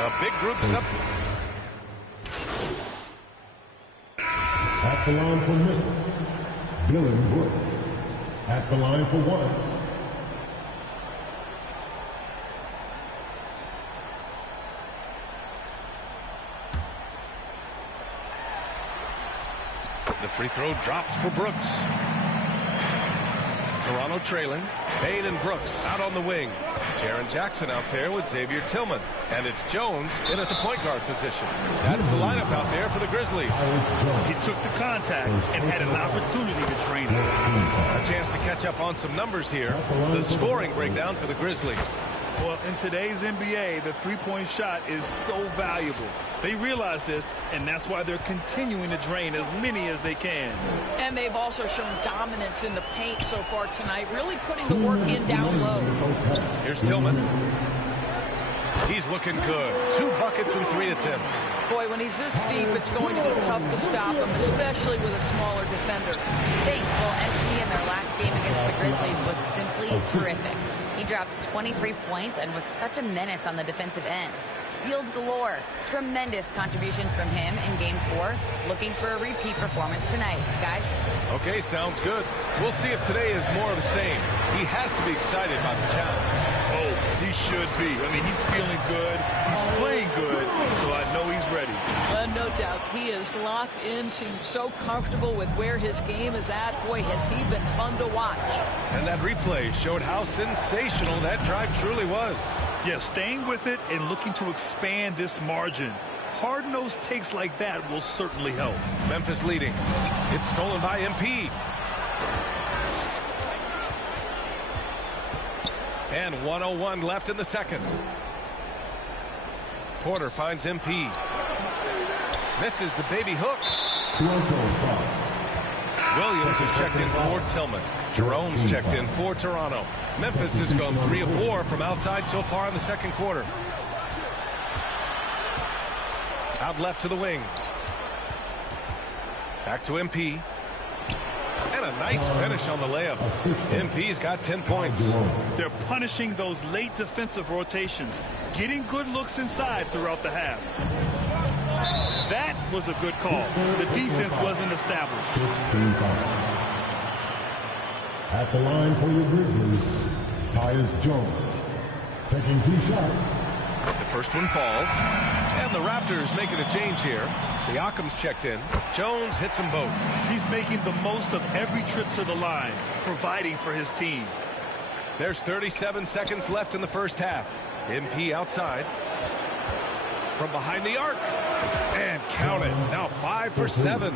A big group sub. At the line for Memphis, Dillon Brooks. At the line for one. The free throw drops for Brooks. Toronto trailing. Bane and Brooks out on the wing. Jaren Jackson out there with Xavier Tillman. And it's Jones in at the point guard position. That's the lineup out there for the Grizzlies. He took the contact and had an opportunity to drain it. A chance to catch up on some numbers here. The scoring breakdown for the Grizzlies. Well, in today's NBA, the three-point shot is so valuable. They realize this, and that's why they're continuing to drain as many as they can. And they've also shown dominance in the paint so far tonight, really putting the work in down low. Here's Tillman. He's looking good. 2 buckets and 3 attempts. Boy, when he's this deep, it's going to be tough to stop him, especially with a smaller defender. Thanks. Well, MP in their last game against the Grizzlies was simply terrific. He dropped 23 points and was such a menace on the defensive end. Steals galore. Tremendous contributions from him in Game 4. Looking for a repeat performance tonight, guys. Okay, sounds good. We'll see if today is more of the same. He has to be excited about the challenge. Oh, he should be. I mean, he's feeling good. He's playing good, so I know he's ready. No doubt. He is locked in, seems so comfortable with where his game is at. Boy, has he been fun to watch. And that replay showed how sensational that drive truly was. Yeah, staying with it and looking to expand this margin. Hard-nosed takes like that will certainly help. Memphis leading. It's stolen by MP. And 1:01 left in the second. Porter finds MP. Misses the baby hook. Williams has checked in for Tillman. Jerome's checked in for Toronto. Memphis has gone 3 of 4 from outside so far in the second quarter. Out left to the wing. Back to MP. And a nice finish on the layup. MP's got 10 points. They're punishing those late defensive rotations, getting good looks inside throughout the half. That was a good call. The defense wasn't established. At the line for the Grizzlies, Tyus Jones. Taking 2 shots. The first one falls. And the Raptors making a change here. Siakam's checked in. Jones hits them both. He's making the most of every trip to the line, providing for his team. There's 37 seconds left in the first half. MP outside. From behind the arc. And count it. Now 5 for 7.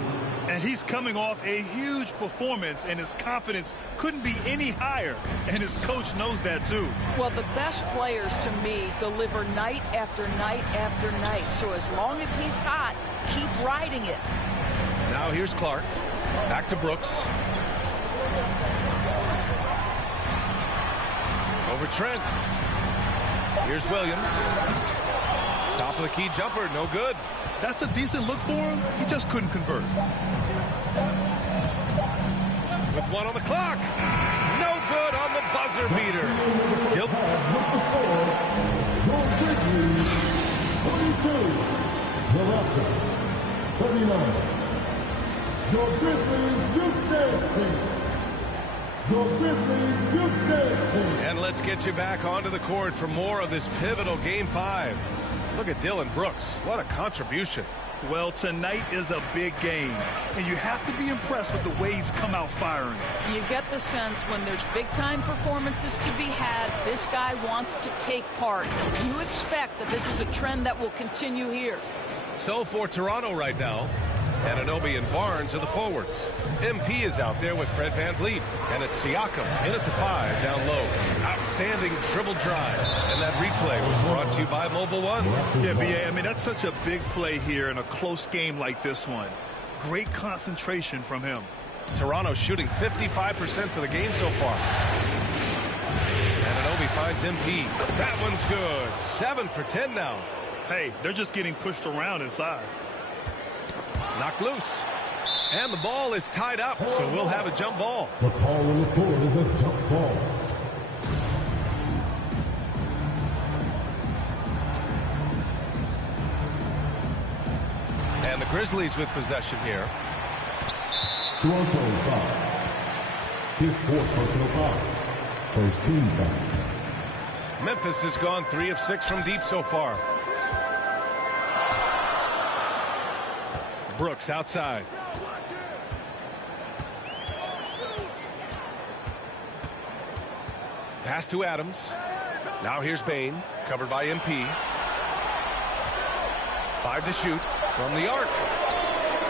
And he's coming off a huge performance, and his confidence couldn't be any higher. And his coach knows that, too. Well, the best players, to me, deliver night after night after night. So as long as he's hot, keep riding it. Now here's Clark. Back to Brooks. Over Trent. Here's Williams. Top of the key jumper, no good. That's a decent look for him. He just couldn't convert. With 1 on the clock. No good on the buzzer beater. Your Grizzlies, 42. The Raptors, 39. Your Grizzlies, youth dance team. Your Grizzlies, youth dance team. And let's get you back onto the court for more of this pivotal Game 5. Look at Dillon Brooks. What a contribution. Well, tonight is a big game, and you have to be impressed with the way he's come out firing. You get the sense when there's big-time performances to be had, this guy wants to take part. You expect that this is a trend that will continue here. So for Toronto right now, Anunoby and Barnes are the forwards. MP is out there with Fred VanVleet. And it's Siakam in at the 5 down low. Outstanding dribble drive. And that replay was brought to you by Mobile One. Yeah, B.A., I mean, that's such a big play here in a close game like this one. Great concentration from him. Toronto shooting 55% for the game so far. Anunoby finds MP. That one's good. 7 for 10 now. Hey, they're just getting pushed around inside. Knocked loose. And the ball is tied up, so we'll have a jump ball. The call on the floor is a jump ball. And the Grizzlies with possession here. Toronto's foul. His 4th personal foul. First team foul. Memphis has gone 3 of 6 from deep so far. Brooks outside. Pass to Adams. Now here's Bane, covered by MP. 5 to shoot from the arc.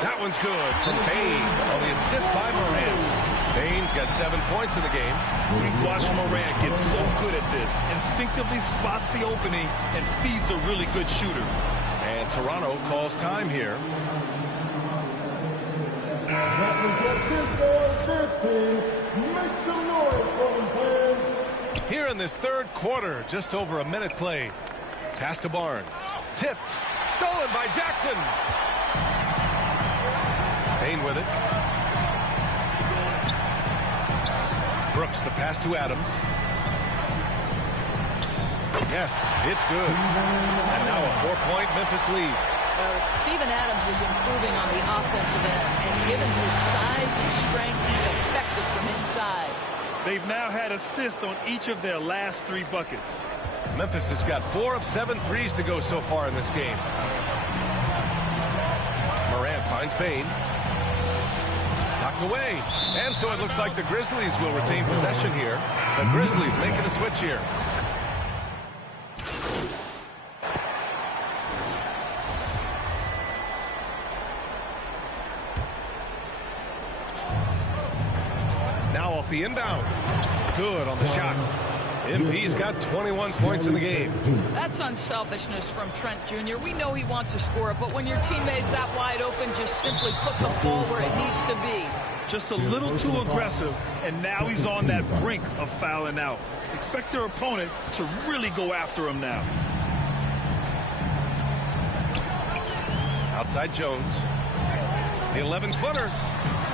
That one's good from Bane on the assist by Morant. Bane's got 7 points in the game. We've watched Morant get so good at this. Instinctively spots the opening and feeds a really good shooter. And Toronto calls time here. Here in this 3rd quarter, just over a minute played. Pass to Barnes. Tipped. Stolen by Jackson. Bane with it. Brooks, the pass to Adams. Yes, it's good. And now a 4-point Memphis lead. Steven Adams is improving on the offensive end, and given his size and strength, he's effective from inside. They've now had assists on each of their last 3 buckets. Memphis has got 4 of 7 threes to go so far in this game. Morant finds Bane. Knocked away. And so it looks like the Grizzlies will retain possession here. The Grizzlies making a switch here. Now off the inbound. Good on the shot. MP's got 21 points in the game. That's unselfishness from Trent Jr. We know he wants to score it, but when your teammate's that wide open, just simply put the ball where it needs to be. Just a little too aggressive, and now he's on that brink of fouling out. Expect their opponent to really go after him now. Outside Jones. The 11-footer.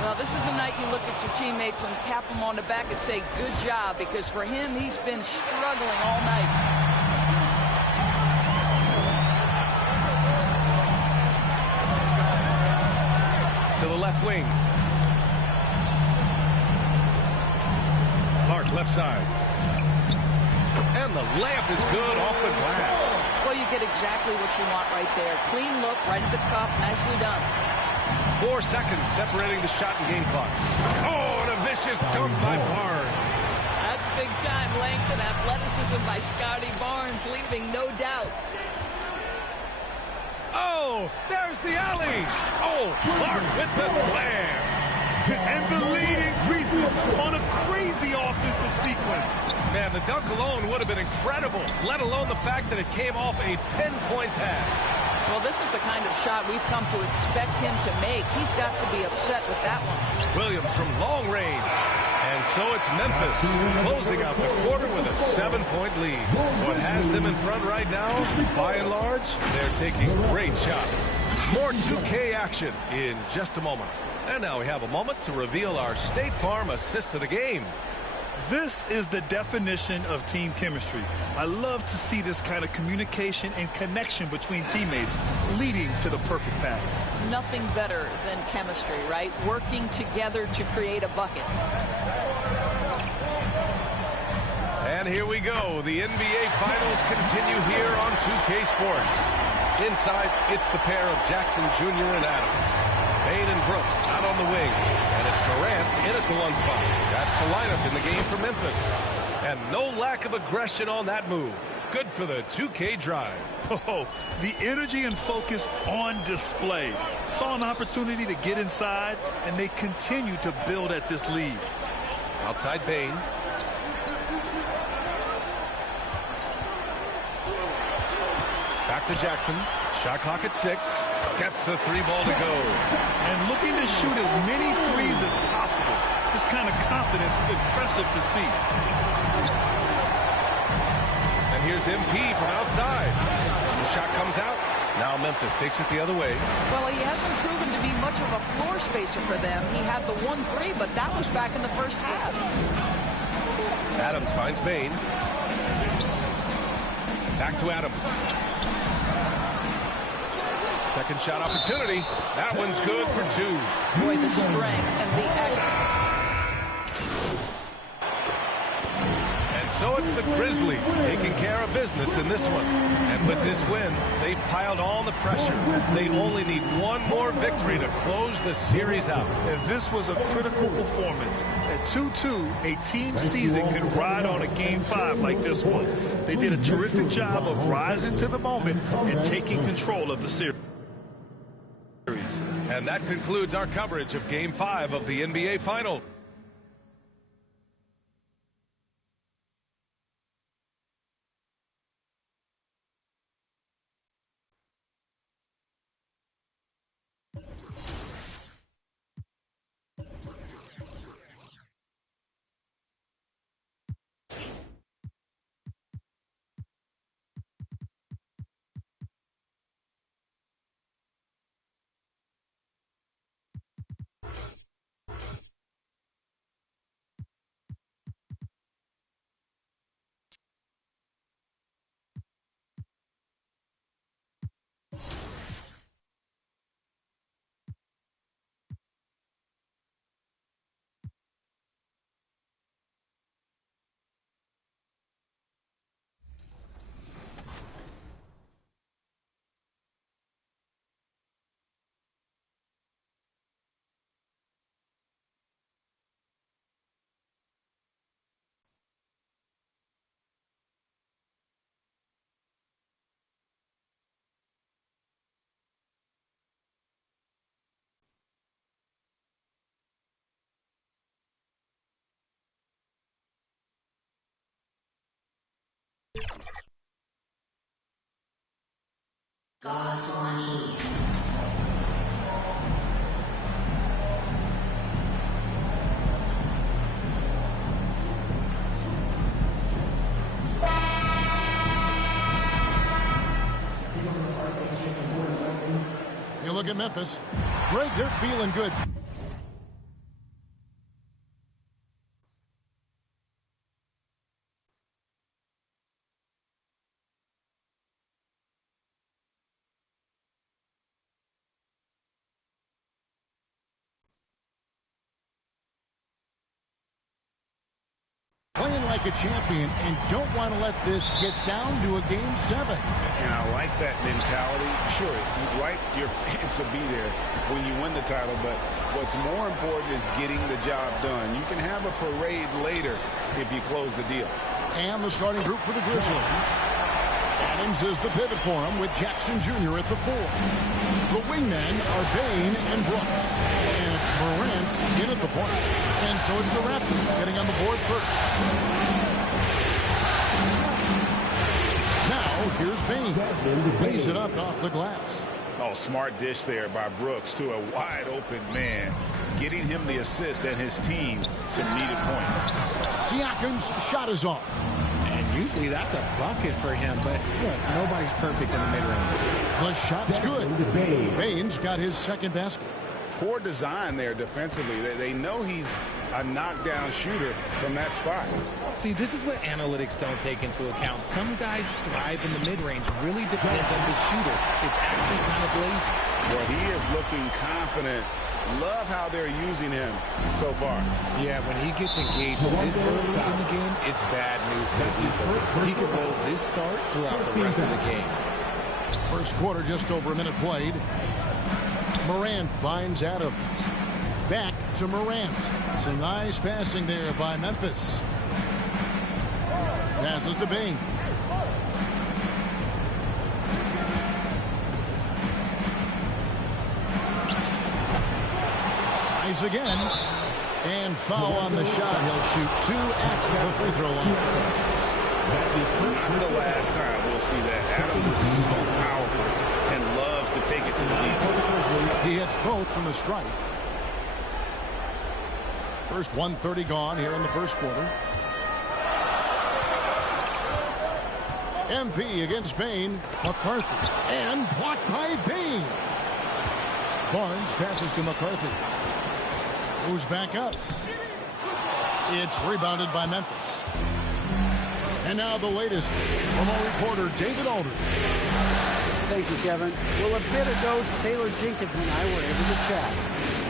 Well, this is a night you look at your teammates and tap them on the back and say, good job, because for him, he's been struggling all night. To the left wing. Clark left side. And the layup is good off the glass. Well, you get exactly what you want right there. Clean look, right at the cup, nicely done. 4 seconds separating the shot and game clock. Oh, and a vicious dunk by Barnes. That's big-time length and athleticism by Scotty Barnes, leaving no doubt. Oh, there's the alley. Oh, Clark with the slam. And the lead increases on a crazy offensive sequence. Man, the dunk alone would have been incredible, let alone the fact that it came off a 10-point pass. Well, this is the kind of shot we've come to expect him to make. He's got to be upset with that one. Williams from long range. And so it's Memphis closing out the quarter with a 7-point lead. What has them in front right now, by and large, they're taking great shots. More 2K action in just a moment. And now we have a moment to reveal our State Farm assist of the game. This is the definition of team chemistry. I love to see this kind of communication and connection between teammates leading to the perfect pass. Nothing better than chemistry, right? Working together to create a bucket. And here we go. The NBA Finals continue here on 2K Sports. Inside, it's the pair of Jackson Jr. and Adams. Bane and Brooks out on the wing. And it's Morant in at the 1 spot. That's the lineup in the game for Memphis. And no lack of aggression on that move. Good for the 2K drive. Oh, the energy and focus on display. Saw an opportunity to get inside, and they continue to build at this lead. Outside Bane. Back to Jackson. Shot clock at 6. Gets the 3 ball to go. And looking to shoot as many threes as possible. This kind of confidence is impressive to see. And here's MP from outside. The shot comes out. Now Memphis takes it the other way. Well, he hasn't proven to be much of a floor spacer for them. He had the 1-3, but that was back in the first half. Adams finds Bane. Back to Adams. Second shot opportunity. That one's good for 2. Boy, the strength and the And so it's the Grizzlies taking care of business in this one. And with this win, they've piled on the pressure. They only need one more victory to close the series out. And this was a critical performance. At 2-2, a team season could ride on a Game 5 like this one. They did a terrific job of rising to the moment and taking control of the series. And that concludes our coverage of Game 5 of the NBA Finals. You look at Memphis. Greg, they're feeling good. Playing like a champion and don't want to let this get down to a Game 7. And I like that mentality. Sure, you'd like your fans to be there when you win the title, but what's more important is getting the job done. You can have a parade later if you close the deal. And the starting group for the Grizzlies. Adams is the pivot for him with Jackson Jr. at the 4. The wingmen are Bane and Brooks. And it's Morant in at the point. And so it's the Raptors getting on the board first. Now, here's Bane. Lays it up off the glass. Oh, smart dish there by Brooks to a wide open man. Getting him the assist and his team some needed points. Siakam's shot is off. And usually that's a bucket for him, but look, nobody's perfect in the mid-range. The shot's good. Bane's got his second basket. Poor design there defensively. They know he's a knockdown shooter from that spot. See, this is what analytics don't take into account. Some guys thrive in the mid-range. Really depends on the shooter. It's actually kind of lazy. Well, he is looking confident. Love how they're using him so far. Yeah, when he gets engaged this early in the game, it's bad news for the defense. He could roll this start throughout the rest of the game. First quarter, just over a minute played. Morant finds Adams. Back to Morant. Some nice passing there by Memphis. Passes to Bane. tries again. And foul on the shot. He'll shoot 2 at the free throw line. Not the last time we'll see that. Adams is so powerful and loves to take it to the defense. He hits both from the stripe. First 1:30 gone here in the first quarter. MP against Bain. McCarthy. And blocked by Bain. Barnes passes to McCarthy. Moves back up. It's rebounded by Memphis. And now the latest from our reporter, David Aldridge. Thank you, Kevin. Well, a bit ago, Taylor Jenkins and I were able to chat.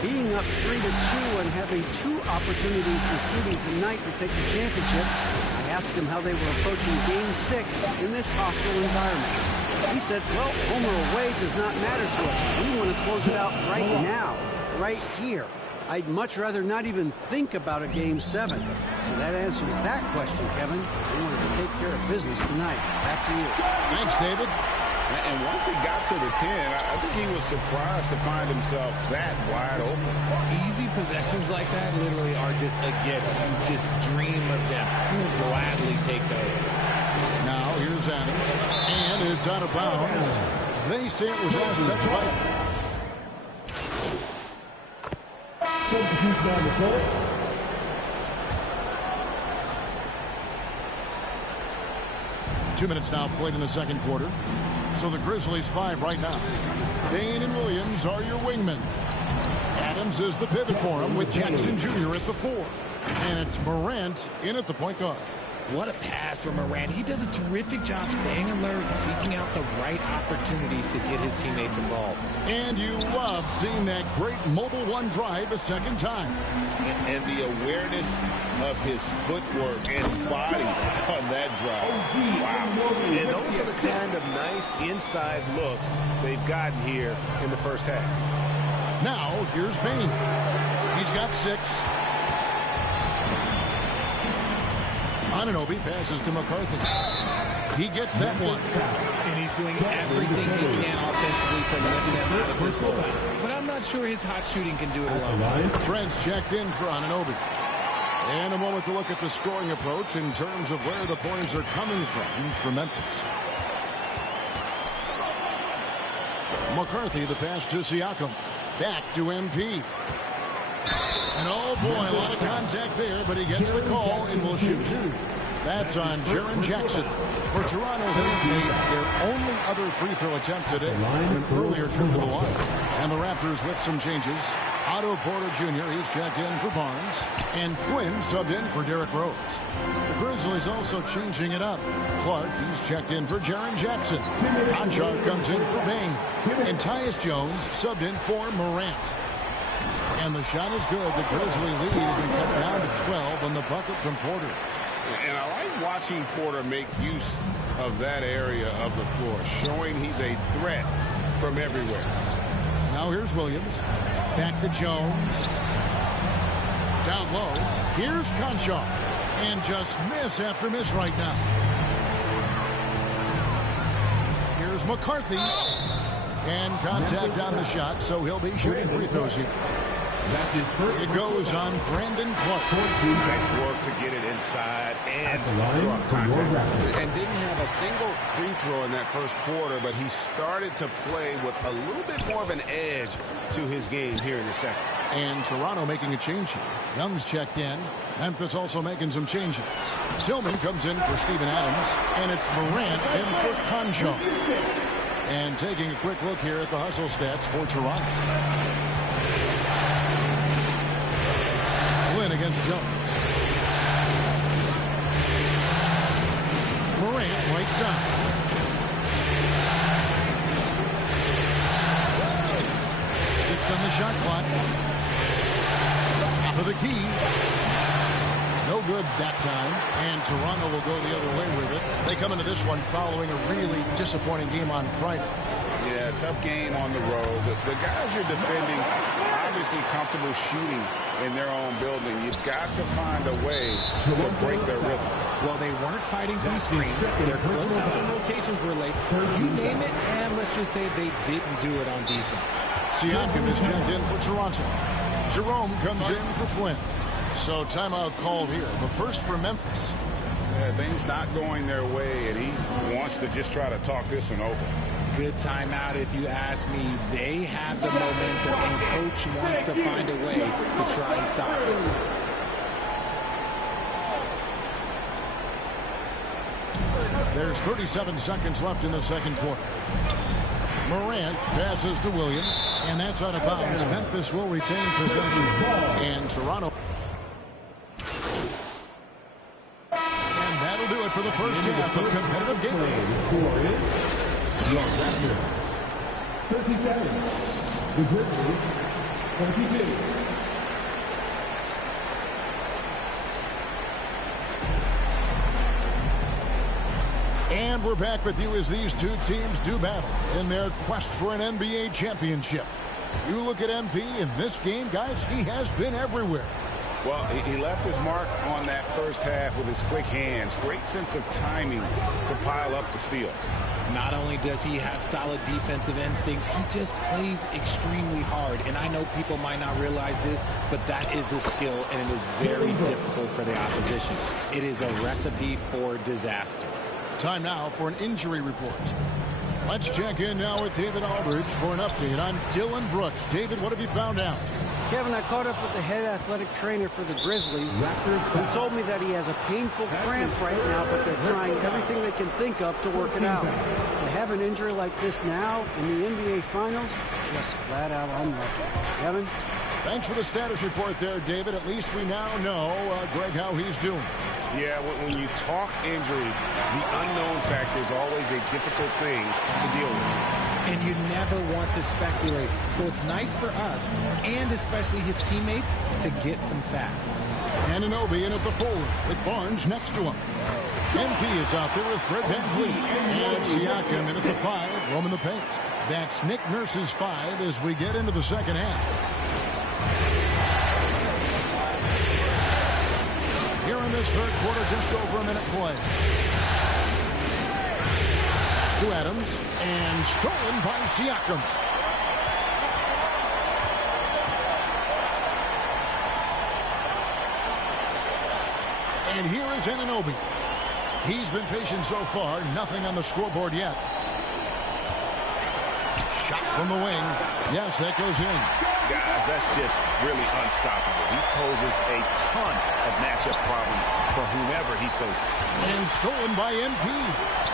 Being up 3-2 and having 2 opportunities, including tonight, to take the championship, I asked him how they were approaching Game 6 in this hostile environment. He said, well, home or away does not matter to us. We want to close it out right now, right here. I'd much rather not even think about a Game 7. So that answers that question, Kevin. I wanted to take care of business tonight. Back to you. Thanks, David. And once he got to the 10, I think he was surprised to find himself that wide open. Easy possessions like that literally are just a gift. You just dream of them. You will gladly take those. Now here's Adams. And it's out of bounds. They say it was last touch by... Substitute down the court. Two minutes now played in the second quarter. So the Grizzlies 5 right now. Bain and Williams are your wingmen. Adams is the pivot for him with Jackson Jr. at the 4. And it's Morant in at the point guard. What a pass from Morant. He does a terrific job staying alert, seeking out the right opportunities to get his teammates involved. And you love seeing that great mobile one drive a second time. And the awareness of his footwork and body on that drive. Wow. And those are the kind of nice inside looks they've gotten here in the first half. Now, here's Bain. He's got 6. Anunoby passes to McCarthy. He gets that one. And he's doing everything he can offensively to lift them out of this hole. But I'm not sure his hot shooting can do it alone. Trent's checked in for Anunoby. And a moment to look at the scoring approach in terms of where the points are coming from for Memphis. McCarthy, the pass to Siakam. Back to MP. And oh boy, a lot of contact there, but he gets the call and will shoot 2. That's on Jaren Jackson. For Toronto, they made their only other free throw attempt today, an earlier trip to the line. And the Raptors with some changes. Otto Porter Jr., he's checked in for Barnes. And Flynn subbed in for Derrick Rose. The Grizzlies also changing it up. Clark, he's checked in for Jaren Jackson. Anjar comes in for Bain. And Tyus Jones subbed in for Morant. And the shot is good. The Grizzly lead has been cut down to 12 on the bucket from Porter. And I like watching Porter make use of that area of the floor, showing he's a threat from everywhere. Now here's Williams. Back to Jones. Down low. Here's Conchar. And just miss after miss right now. Here's McCarthy. And contact on the shot, so he'll be shooting free throws here. It goes on Brandon Clark. Nice work to get it inside and draw contact. And didn't have a single free throw in that first quarter, but he started to play with a little bit more of an edge to his game here in the second. And Toronto making a change here. Young's checked in. Memphis also making some changes. Tillman comes in for Steven Adams, and it's Morant in for Conchar. And taking a quick look here at the hustle stats for Toronto. Flynn against Jones. Morant right side. 6 on the shot clock. Top of the key. No good that time, and Toronto will go the other way with it. They come into this one following a really disappointing game on Friday. Yeah, tough game on the road. The guys you're defending, obviously comfortable shooting in their own building. You've got to find a way to break their rhythm. Well, they weren't fighting through screens. Their closeouts and rotations were late. You name it, and let's just say they didn't do it on defense. Siakam is checked in for Toronto. Jerome comes in for Flynn. So timeout called here, but first for Memphis. Yeah, things not going their way, and he wants to just try to talk this one over. Good timeout if you ask me. They have the momentum, and coach wants to find a way to try and stop it. There's 37 seconds left in the second quarter. Morant passes to Williams, and that's out of bounds. Memphis will retain possession, and Toronto. And that'll do it for the first half of competitive game. The score is your Raptors 37, the Grizzlies 22. And we're back with you as these two teams do battle in their quest for an NBA championship. You look at MP in this game, guys, he has been everywhere. Well, he left his mark on that first half with his quick hands. Great sense of timing to pile up the steals. Not only does he have solid defensive instincts, he just plays extremely hard. And I know people might not realize this, but that is a skill, and it is very difficult for the opposition. It is a recipe for disaster. Time now for an injury report. Let's check in now with David Aldridge for an update on Dillon Brooks. David, what have you found out? Kevin, I caught up with the head athletic trainer for the Grizzlies. He told me that he has a painful cramp right now, but they're trying everything they can think of to work it out. To have an injury like this now in the NBA Finals, just flat out unlucky. Kevin? Thanks for the status report there, David. At least we now know, Greg, how he's doing. Yeah, when you talk injury, the unknown factor is always a difficult thing to deal with. And you never want to speculate. So it's nice for us, and especially his teammates, to get some facts. Anunoby in at the forward with Barnes next to him. MP is out there with Fred VanVleet. And Siakam in at the 5, roaming the paint. That's Nick Nurse's 5 as we get into the second half. Here in this third quarter, just over a minute play. To Adams, and stolen by Siakam. And here is Anunoby. He's been patient so far, nothing on the scoreboard yet. Shot from the wing. Yes, that goes in. Guys, that's just really unstoppable. He poses a ton of matchup problems for whomever he's facing. And stolen by MP.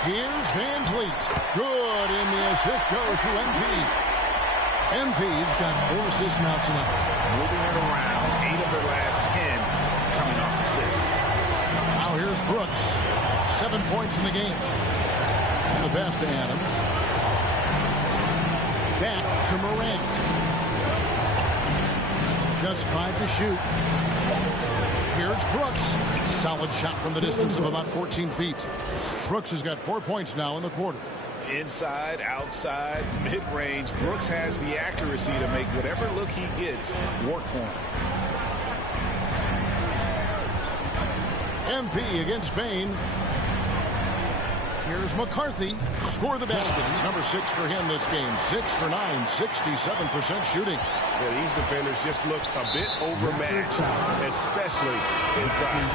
Here's VanVleet. Good, and the assist goes to MP. MP's got 4 assists now tonight. Moving it around, 8 of their last 10 coming off assists. Now here's Brooks. 7 points in the game. And the pass to Adams. Back to Morant. Just 5 to shoot. Here's Brooks. Solid shot from the distance of about 14 feet. Brooks has got 4 points now in the quarter. Inside, outside, mid-range, Brooks has the accuracy to make whatever look he gets work for him. MP against Bane. Here's McCarthy. Score the basket. It's number 6 for him this game. 6 for 9, 67% shooting. Yeah, these defenders just look a bit overmatched, especially inside.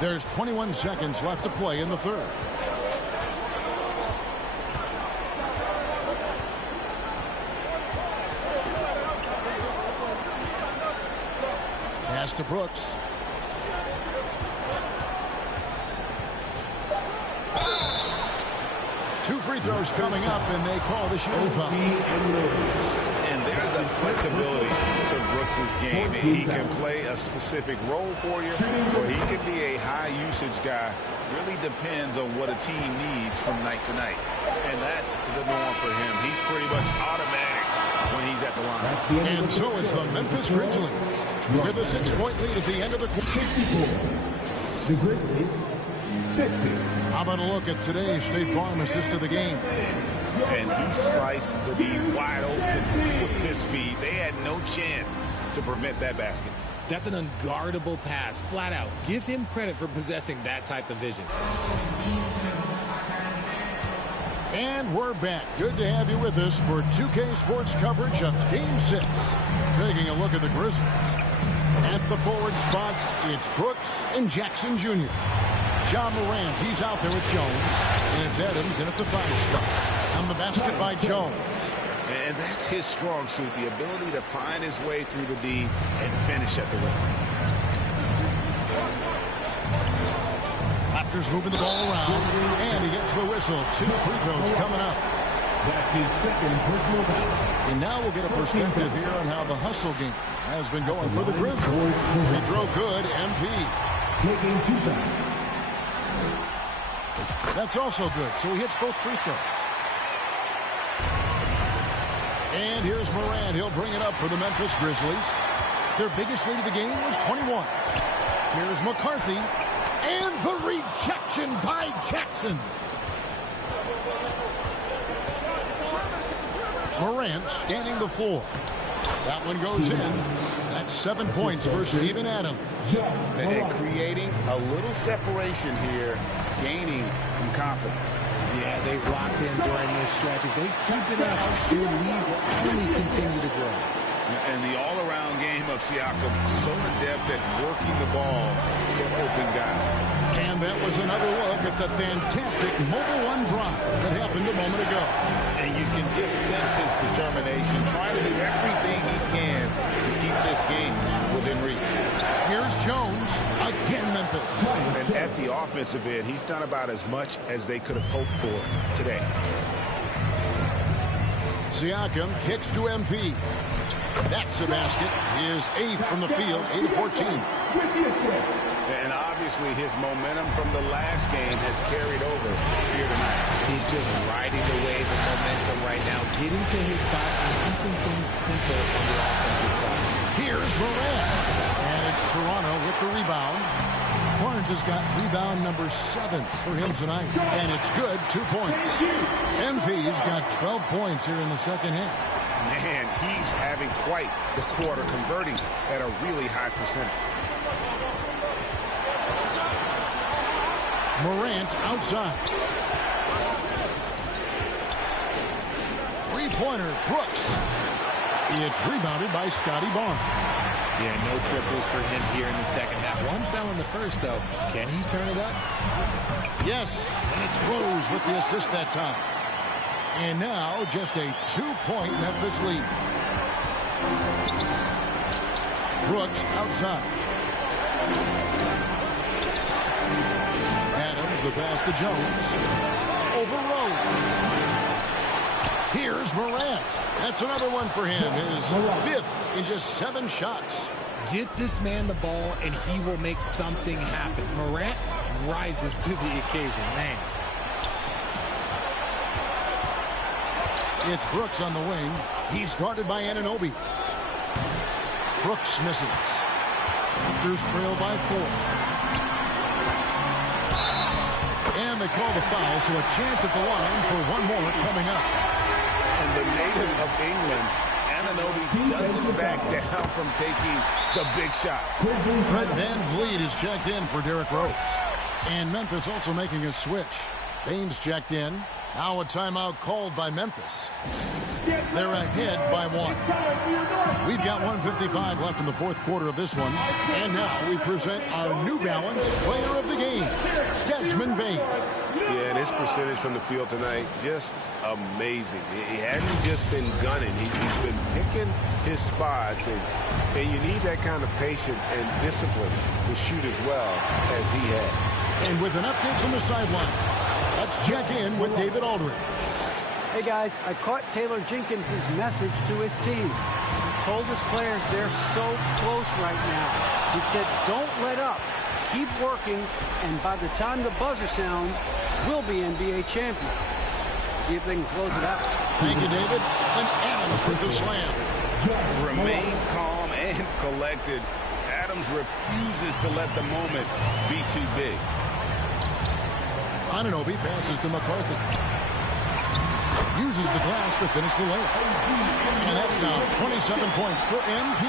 There's 21 seconds left to play in the third. Pass to Brooks. Two free throws coming up, and they call the shooting foul. And there's a flexibility to Brooks' game. He can play a specific role for you, or he can be a high-usage guy. Really depends on what a team needs from night to night. And that's the norm for him. He's pretty much automatic when he's at the line. And so it's the Memphis Grizzlies with a 6-point lead at the end of the quarter. The Grizzlies 60. How about a look at today's State Farm assist of the game? And he sliced the D wide open with this feed. They had no chance to prevent that basket. That's an unguardable pass, flat out. Give him credit for possessing that type of vision. And we're back. Good to have you with us for 2K Sports coverage of Game 6. Taking a look at the Grizzlies. At the forward spots, it's Brooks and Jackson Jr. Ja Morant, he's out there with Jones. And it's Adams in at the 5 spot. On the basket by Jones. And that's his strong suit, the ability to find his way through the D and finish at the rim. Raptors moving the ball around, and he gets the whistle. 2 free throws coming up. That's his second personal foul. And now we'll get a perspective here on how the hustle game has been going for the Grizzlies. Free throw good, MP. Taking 2 shots. That's also good, so he hits both free throws. And here's Morant. He'll bring it up for the Memphis Grizzlies. Their biggest lead of the game was 21. Here's McCarthy. And the rejection by Jackson. Morant scanning the floor. That one goes in. That's 7 points for Steven Adams. And creating a little separation here, gaining some confidence. Yeah, they've locked in during this stretch. If they keep it up, their lead will only continue to grow. And the all-around game of Siakam, so adept at working the ball to open guys. And that was another look at the fantastic mobile one drive that happened a moment ago. And you can just sense his determination, trying to do everything he can to keep this game within reach. Here's Jones, again Memphis. And at the offensive end, he's done about as much as they could have hoped for today. Siakam kicks to MP. That's a basket. His 8th from the field, 8 of 14. And obviously his momentum from the last game has carried over here tonight. He's just riding the wave of momentum right now, getting to his spots and keeping things simple on the offensive side. Here's Morant. And it's Toronto with the rebound. Barnes has got rebound number 7 for him tonight. And it's good, 2 points. MP's got 12 points here in the second half. Man, he's having quite the quarter, converting at a really high percentage. Morant outside. 3-pointer, Brooks. It's rebounded by Scotty Barnes. Yeah, no triples for him here in the second half. One fell in the first, though. Can he turn it up? Yes, and it's Rose with the assist that time. And now just a 2-point Memphis lead. Brooks outside. Adams, the pass to Jones. Over Rose. Here's Morant. That's another one for him. His 5th in just 7 shots. Get this man the ball, and he will make something happen. Morant rises to the occasion, man. It's Brooks on the wing. He's guarded by Anunoby. Brooks misses. Raptors trail by 4. And they call the foul, so a chance at the line for one more coming up. And the native of England, Anunoby doesn't back down from taking the big shots. Fred VanVleet is checked in for Derrick Rose. And Memphis also making a switch. Baines checked in. Now a timeout called by Memphis. They're ahead by 1. We've got 1:55 left in the 4th quarter of this one. And now we present our New Balance player of the game, Desmond Bane. Yeah, and his percentage from the field tonight, just amazing. He hadn't just been gunning. He's been picking his spots. And you need that kind of patience and discipline to shoot as well as he had. And with an update from the sideline, let's check in with David Aldridge. Hey guys, I caught Taylor Jenkins' message to his team. He told his players they're so close right now. He said, don't let up. Keep working, and by the time the buzzer sounds, we'll be NBA champions. See if they can close it out. Thank you, David. And Adams with the slam. Remains calm and collected. Adams refuses to let the moment be too big. Anunoby passes to McCarthy. Uses the glass to finish the layup. And that's now 27 points for MP.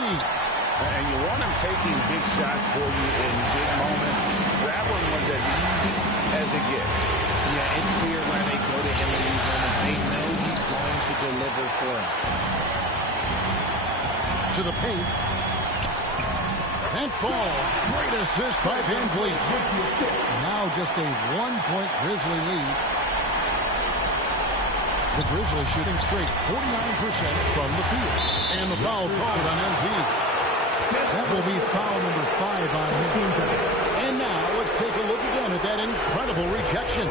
And you want him taking big shots for you in big moments. That one was as easy as it gets. Yeah, it's clear why they go to him in these moments. They know he's going to deliver for him. To the paint. And falls. Great assist by Van Vliet. Now just a 1-point Grizzly lead. The Grizzlies shooting straight 49% from the field. And the foul called on MP. That will be foul number 5 on him. And now let's take a look again at that incredible rejection.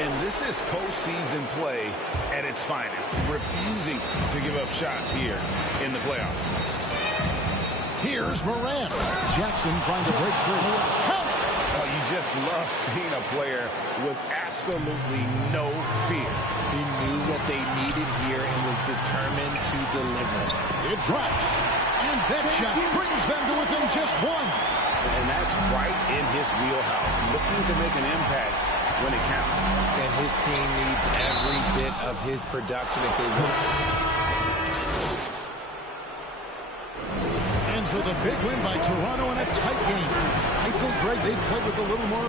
And this is postseason play at its finest. Refusing to give up shots here in the playoffs. Here's Morant. Jackson trying to break through. Count it! Oh, you just love seeing a player with absolutely no fear. He knew what they needed here and was determined to deliver. It drops. And that shot brings them to within just 1. And that's right in his wheelhouse. Looking to make an impact when it counts. And his team needs every bit of his production if they want. And so the big win by Toronto in a tight game. I think, Greg, they played with a little more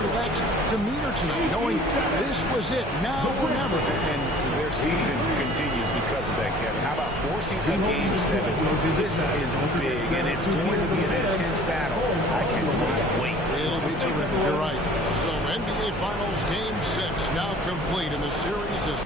relaxed demeanor tonight, knowing this was it, now or never. And their season continues because of that, Kevin. How about forcing a Game 7? This is big, and it's going to be an intense battle. I cannot wait. It'll be terrific, you're right. So NBA Finals Game 6 now complete, and the series is...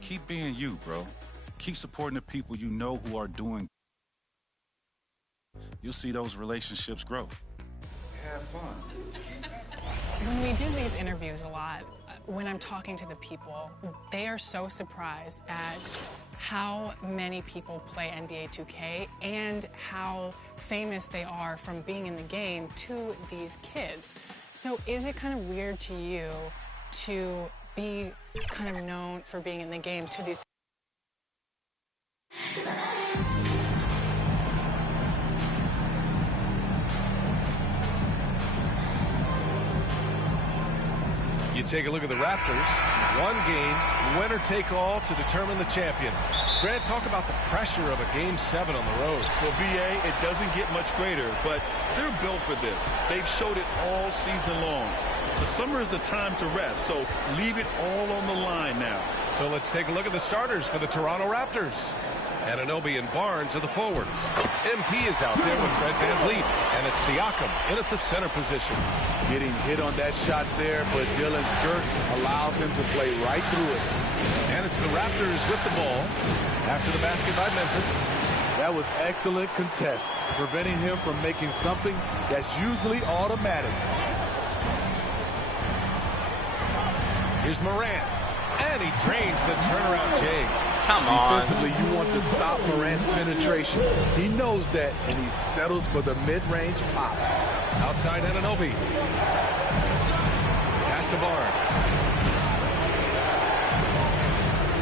Keep being you, bro. Keep supporting the people you know who are doing. You'll see those relationships grow. Have fun. When we do these interviews a lot, when I'm talking to the people, they are so surprised at how many people play NBA 2K and how famous they are from being in the game to these kids. So is it kind of weird to you to be kind of known for being in the game to these? You take a look at the Raptors. One game, winner take all to determine the champion. Grant, talk about the pressure of a Game 7 on the road. Well, BA, it doesn't get much greater, but they're built for this. They've showed it all season long. The summer is the time to rest, so leave it all on the line now. So let's take a look at the starters for the Toronto Raptors. Anunoby and Barnes are the forwards. MP is out there with Fred VanVleet, and it's Siakam in at the center position. Getting hit on that shot there, but Dylan's girth allows him to play right through it. And it's the Raptors with the ball after the basket by Memphis. That was excellent contest, preventing him from making something that's usually automatic. Here's Morant, and he drains the turnaround J. Come on. Defensively, you want to stop Morant's penetration. He knows that, and he settles for the mid-range pop. Outside Anunoby. Pass to Barnes.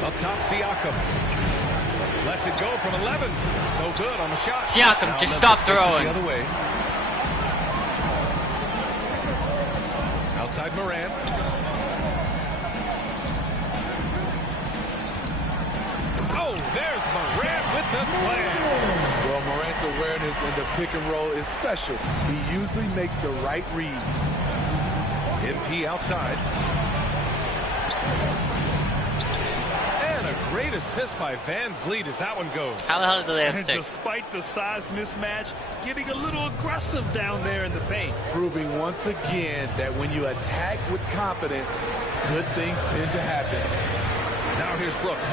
Up top, Siakam. Lets it go from 11. No good on the shot. Siakam, now just Memphis stop takes it throwing. the other way. Outside Morant. Oh, there's Morant with the slam. Well, Morant's awareness in the pick and roll is special. He usually makes the right reads. MP outside. And a great assist by VanVleet as that one goes. How the hell do they have And 6? despite the size mismatch, getting a little aggressive down there in the paint. Proving once again that when you attack with confidence, good things tend to happen. Now here's Brooks.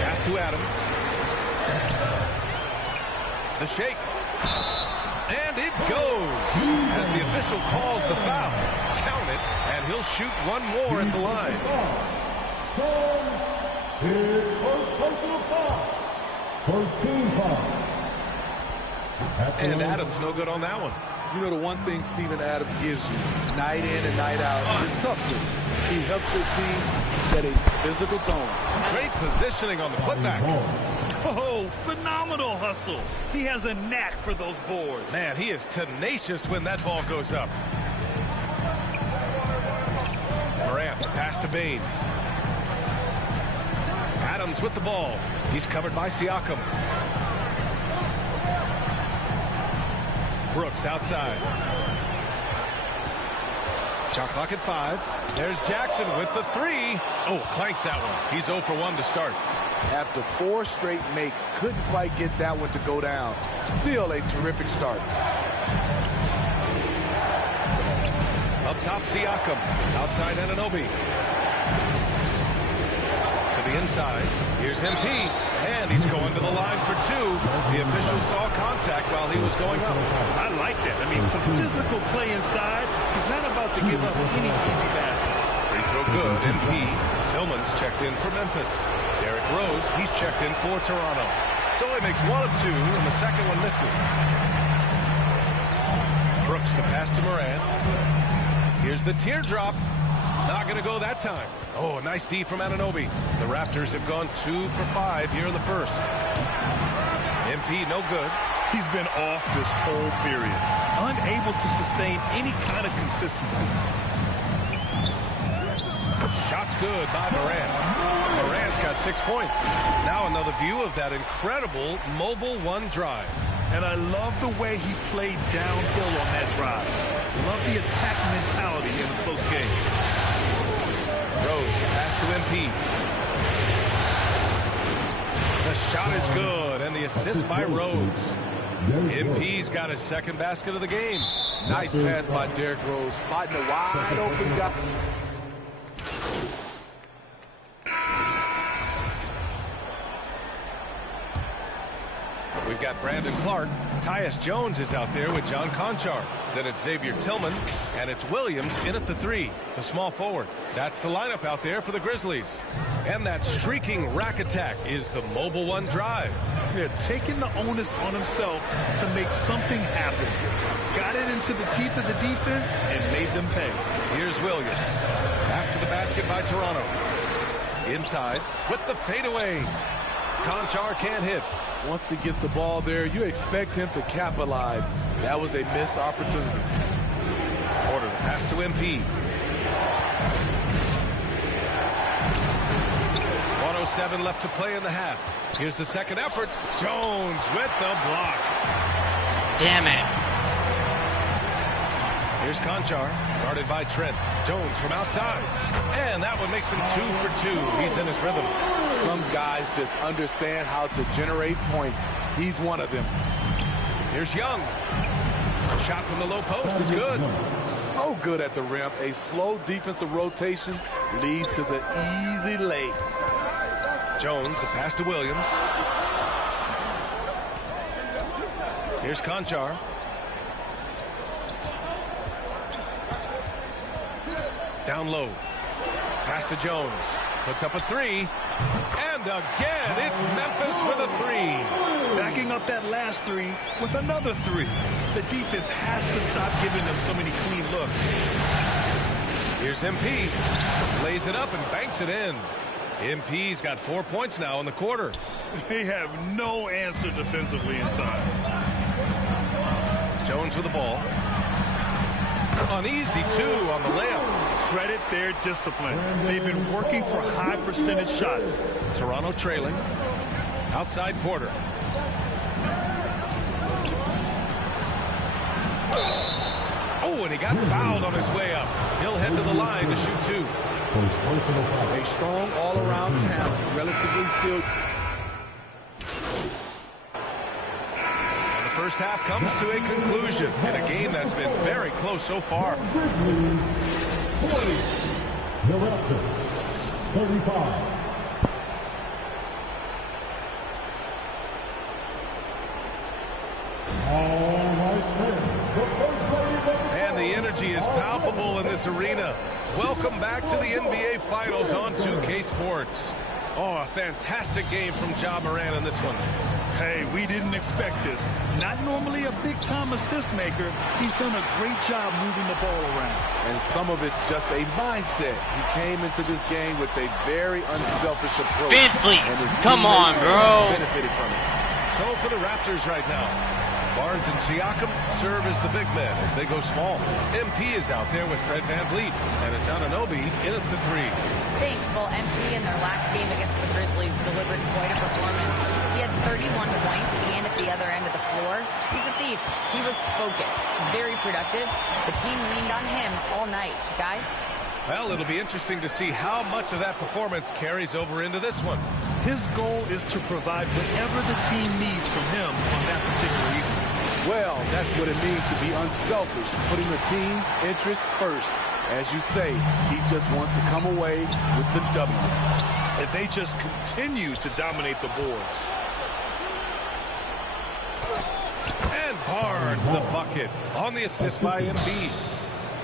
Pass to Adams. The shake. And it goes as the official calls the foul. Count it, and he'll shoot one more at the line. His first personal foul. First team foul. And Adams no good on that one. You know, the one thing Steven Adams gives you, night in and night out, is toughness. He helps your team set a physical tone. Great positioning on the putback. Oh, phenomenal hustle. He has a knack for those boards. Man, he is tenacious when that ball goes up. Morant, pass to Bane. Adams with the ball. He's covered by Siakam. Brooks outside. Shot clock at 5. There's Jackson with the 3. Oh, clanks that one. He's 0 for 1 to start. After 4 straight makes, couldn't quite get that one to go down. Still a terrific start. Up top, Siakam. Outside, Anunoby. To the inside. Here's MP. And he's going to the line for 2. The official saw contact while he was going up. I like that. I mean, some physical play inside. He's not about to give up any easy baskets. Free throw good. MP. Tillman's checked in for Memphis. Derrick Rose, he's checked in for Toronto. So he makes 1 of 2, and the second one misses. Brooks, the pass to Morant. Here's the teardrop. Not going to go that time. Oh, nice D from Anunoby. The Raptors have gone 2 for 5 here in the first. MP, no good. He's been off this whole period. Unable to sustain any kind of consistency. Shot's good by Morant. Morant's got 6 points. Now another view of that incredible mobile 1 drive. And I love the way he played downhill on that drive. Love the attack mentality in a close game. Rose, pass to MP. The shot is good, and the assist by Rose. MP's got his second basket of the game. Nice pass by Derrick Rose, spotting a wide open guy. We've got Brandon Clark. Tyus Jones is out there with John Conchar. Then it's Xavier Tillman, and it's Williams in at the 3, the small forward. That's the lineup out there for the Grizzlies. And that streaking rack attack is the mobile 1 drive. Yeah, taking the onus on himself to make something happen. Got it into the teeth of the defense and made them pay. Here's Williams. After the basket by Toronto. Inside with the fadeaway. Conchar can't hit. Once he gets the ball there, you expect him to capitalize. That was a missed opportunity. Pass to MP. 1:07 left to play in the half. Here's the second effort. Jones with the block. Damn it. Here's Conchar, guarded by Trent. Jones from outside. And that one makes him 2 for 2. He's in his rhythm. Some guys just understand how to generate points. He's one of them. Here's Young. A shot from the low post is good. So good at the rim. A slow defensive rotation leads to the easy lay. Jones, the pass to Williams. Here's Conchar. Down low. Pass to Jones. Puts up a three. And again, it's Memphis with a three. Backing up that last three with another three. The defense has to stop giving them so many clean looks. Here's MP. Lays it up and banks it in. MP's got 4 points now in the quarter. They have no answer defensively inside. Jones with the ball. An easy two on the layup. Credit their discipline. They've been working for high percentage shots. Toronto trailing. Outside Porter. Oh, and he got fouled on his way up. He'll head to the line to shoot two. A strong all-around talent. Relatively still. And the first half comes to a conclusion in a game that's been very close so far. Grizzlies 40. The Raptors 35. And the energy is palpable in this arena. Welcome back to the NBA Finals on 2K Sports. Oh, a fantastic game from Ja Morant in this one. Hey, we didn't expect this. Not normally a big-time assist maker. He's done a great job moving the ball around. And some of it's just a mindset. He came into this game with a very unselfish approach. Bentley, and his come on, bro. Benefited from it. So for the Raptors right now, Barnes and Siakam serve as the big men as they go small. MP is out there with Fred VanVleet, and it's Anunoby in at the three. Thanks. Well, MP in their last game against the Grizzlies delivered quite a performance. He had 31 points and at the other end of the floor. He's a thief. He was focused, very productive. The team leaned on him all night. Guys? Well, it'll be interesting to see how much of that performance carries over into this one. His goal is to provide whatever the team needs from him on that particular evening. Well, that's what it means to be unselfish, putting the team's interests first. As you say, he just wants to come away with the W. And they just continue to dominate the boards. And Barnes, the bucket, on the assist by Embiid.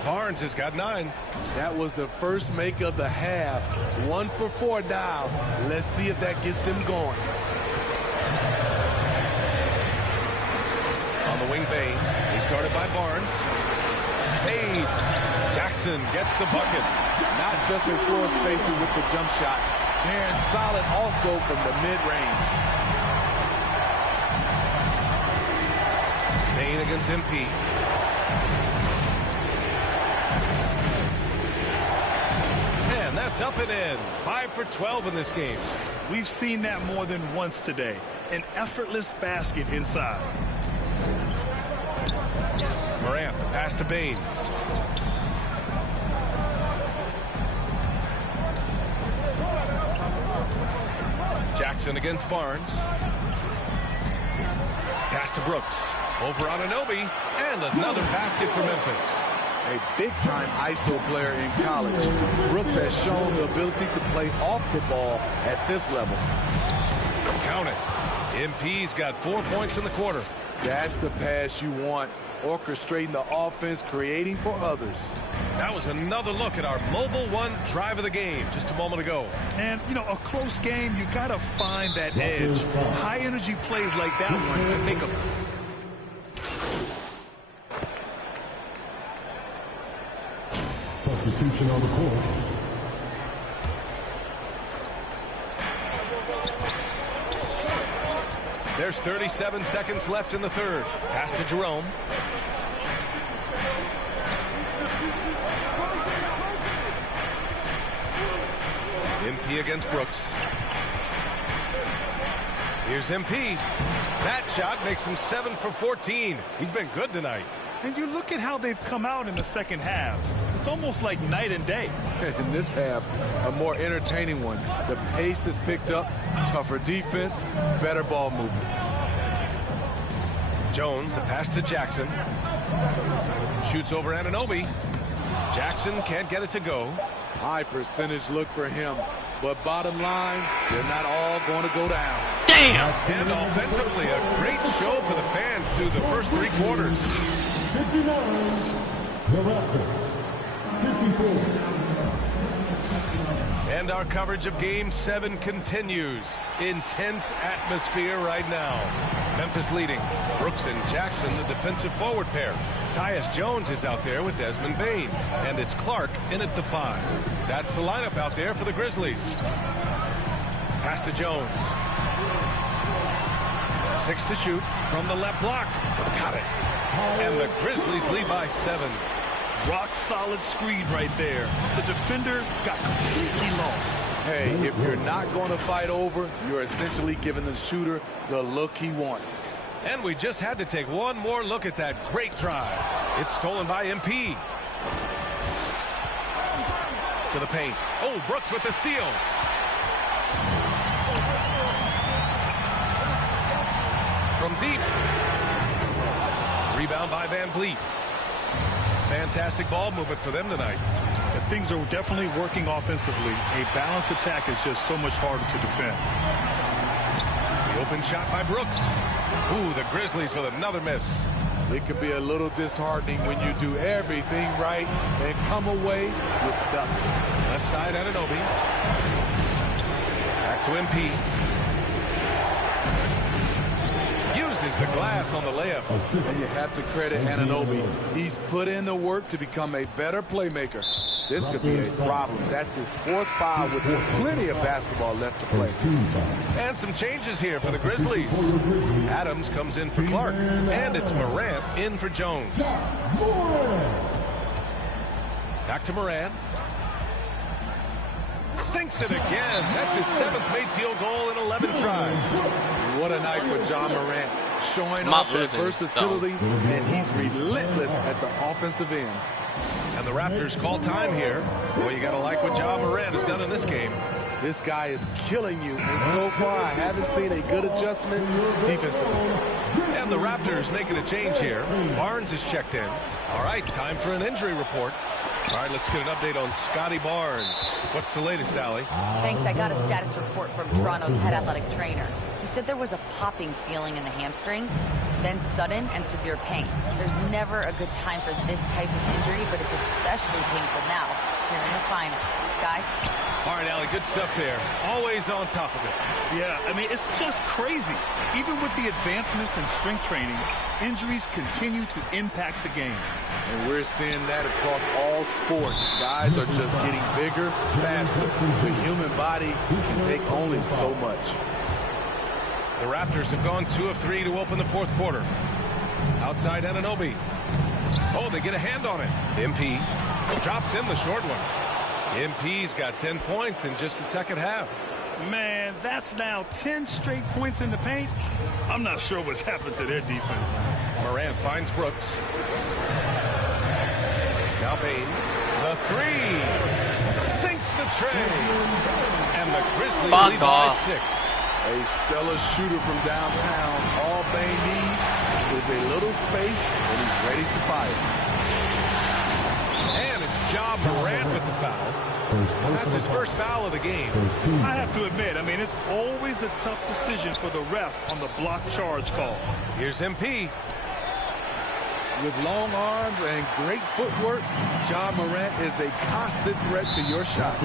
Barnes has got 9. That was the first make of the half. 1 for 4 now. Let's see if that gets them going. On the wing, Bane. He's guarded by Barnes. Fades. Jackson gets the bucket. Not just a floor spacer with the jump shot. Jaren solid also from the mid-range. Bane against MP. And that's up and in. 5 for 12 in this game. We've seen that more than once today. An effortless basket inside. Morant, the pass to Bane. Jackson against Barnes. Pass to Brooks. Over on Anunoby. And another basket for Memphis. A big-time ISO player in college. Brooks has shown the ability to play off the ball at this level. Count it. MP's got 4 points in the quarter. That's the pass you want. Orchestrating the offense, creating for others. That was another look at our Mobile One drive of the game just a moment ago. And, you know, a close game, you got to find that edge. High-energy plays like that one can make a... Substitution on the court. There's 37 seconds left in the third. Pass to Jerome. MP against Brooks. Here's MP. That shot makes him 7 for 14. He's been good tonight. And you look at how they've come out in the second half. It's almost like night and day. In this half, a more entertaining one. The pace has picked up, tougher defense, better ball movement. Jones, the pass to Jackson. Shoots over Anunoby. Jackson can't get it to go. High percentage look for him. But bottom line, they're not all going to go down. Damn! And offensively, a great show for the fans through the first 3 quarters. 59, the Raptors. 54. And our coverage of Game 7 continues. Intense atmosphere right now. Memphis leading. Brooks and Jackson, the defensive forward pair. Tyus Jones is out there with Desmond Bane. And it's Clark in at the 5. That's the lineup out there for the Grizzlies. Pass to Jones. 6 to shoot from the left block. Got it. And the Grizzlies lead by 7. Rock solid screen right there. The defender got completely lost. Hey, if you're not going to fight over, you're essentially giving the shooter the look he wants. And we just had to take one more look at that great drive. It's stolen by MP. To the paint. Oh, Brooks with the steal. From deep. Rebound by Van Vliet. Fantastic ball movement for them tonight. If things are definitely working offensively, a balanced attack is just so much harder to defend. The open shot by Brooks. Ooh, the Grizzlies with another miss. It can be a little disheartening when you do everything right and come away with nothing. Left side, Anunoby. Back to MP. Uses the glass on the layup. And you have to credit Anunoby. He's put in the work to become a better playmaker. This could be a problem. That's his 4th foul with plenty of basketball left to play. And some changes here for the Grizzlies. Adams comes in for Clark. And it's Morant in for Jones. Back to Morant. Sinks it again. That's his 7th made field goal in 11 tries. What a night for John Morant. Showing off that versatility, and he's relentless at the offensive end. And the Raptors call time here. Well, you got to like what John Morant has done in this game. This guy is killing you, and so far I haven't seen a good adjustment defensively. And the Raptors making a change here. Barnes is checked in. All right, time for an injury report. All right, let's get an update on Scotty Barnes. What's the latest, Allie? Thanks. I got a status report from Toronto's head athletic trainer. He said there was a popping feeling in the hamstring, then sudden and severe pain. There's never a good time for this type of injury, but it's especially painful now here in the finals. Guys? All right, Allie, good stuff there. Always on top of it. Yeah, I mean, it's just crazy. Even with the advancements in strength training, injuries continue to impact the game. And we're seeing that across all sports. Guys are just getting bigger, faster. The human body can take only so much. The Raptors have gone 2 of 3 to open the 4th quarter. Outside Anunoby. Oh, they get a hand on it. MP drops in the short one. MP's got 10 points in just the second half. Man, that's now 10 straight points in the paint. I'm not sure what's happened to their defense, man. Morant finds Brooks. Now Bane. The 3. Sinks the tray. And the Grizzlies lead by 6. A stellar shooter from downtown. All Bane needs is a little space, and he's ready to fire. And it's Ja Morant with the foul. That's his first foul of the game. I have to admit, I mean, it's always a tough decision for the ref on the block charge call. Here's MP. With long arms and great footwork, Ja Morant is a constant threat to your shot.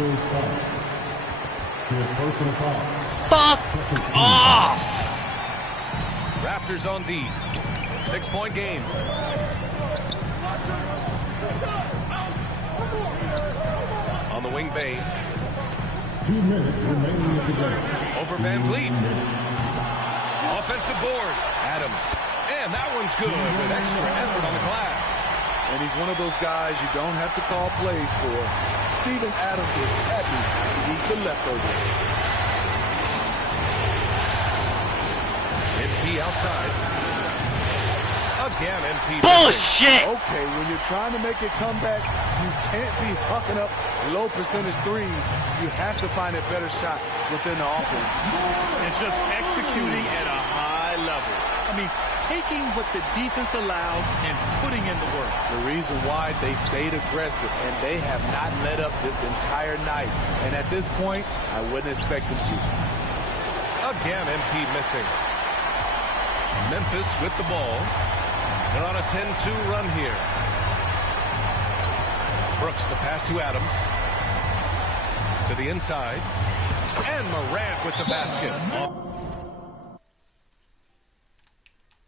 Fuck off! Raptors on D. 6-point game. On the wing, Bane. 2 minutes remaining in the game. Over Van Vliet. Offensive board. Adams. And that one's good with extra effort on the glass. and he's one of those guys you don't have to call plays for. Steven Adams is happy to eat the leftovers. MP outside. Again, MP. Bullshit! Okay, when you're trying to make a comeback, you can't be hucking up low percentage threes. You have to find a better shot within the offense. It's just executing at a high level. I mean, taking what the defense allows and putting in the work. The reason why they stayed aggressive, and they have not let up this entire night. And at this point, I wouldn't expect them to. Again, MP missing. Memphis with the ball. They're on a 10-2 run here. Brooks, the pass to Adams. To the inside. And Morant with the basket.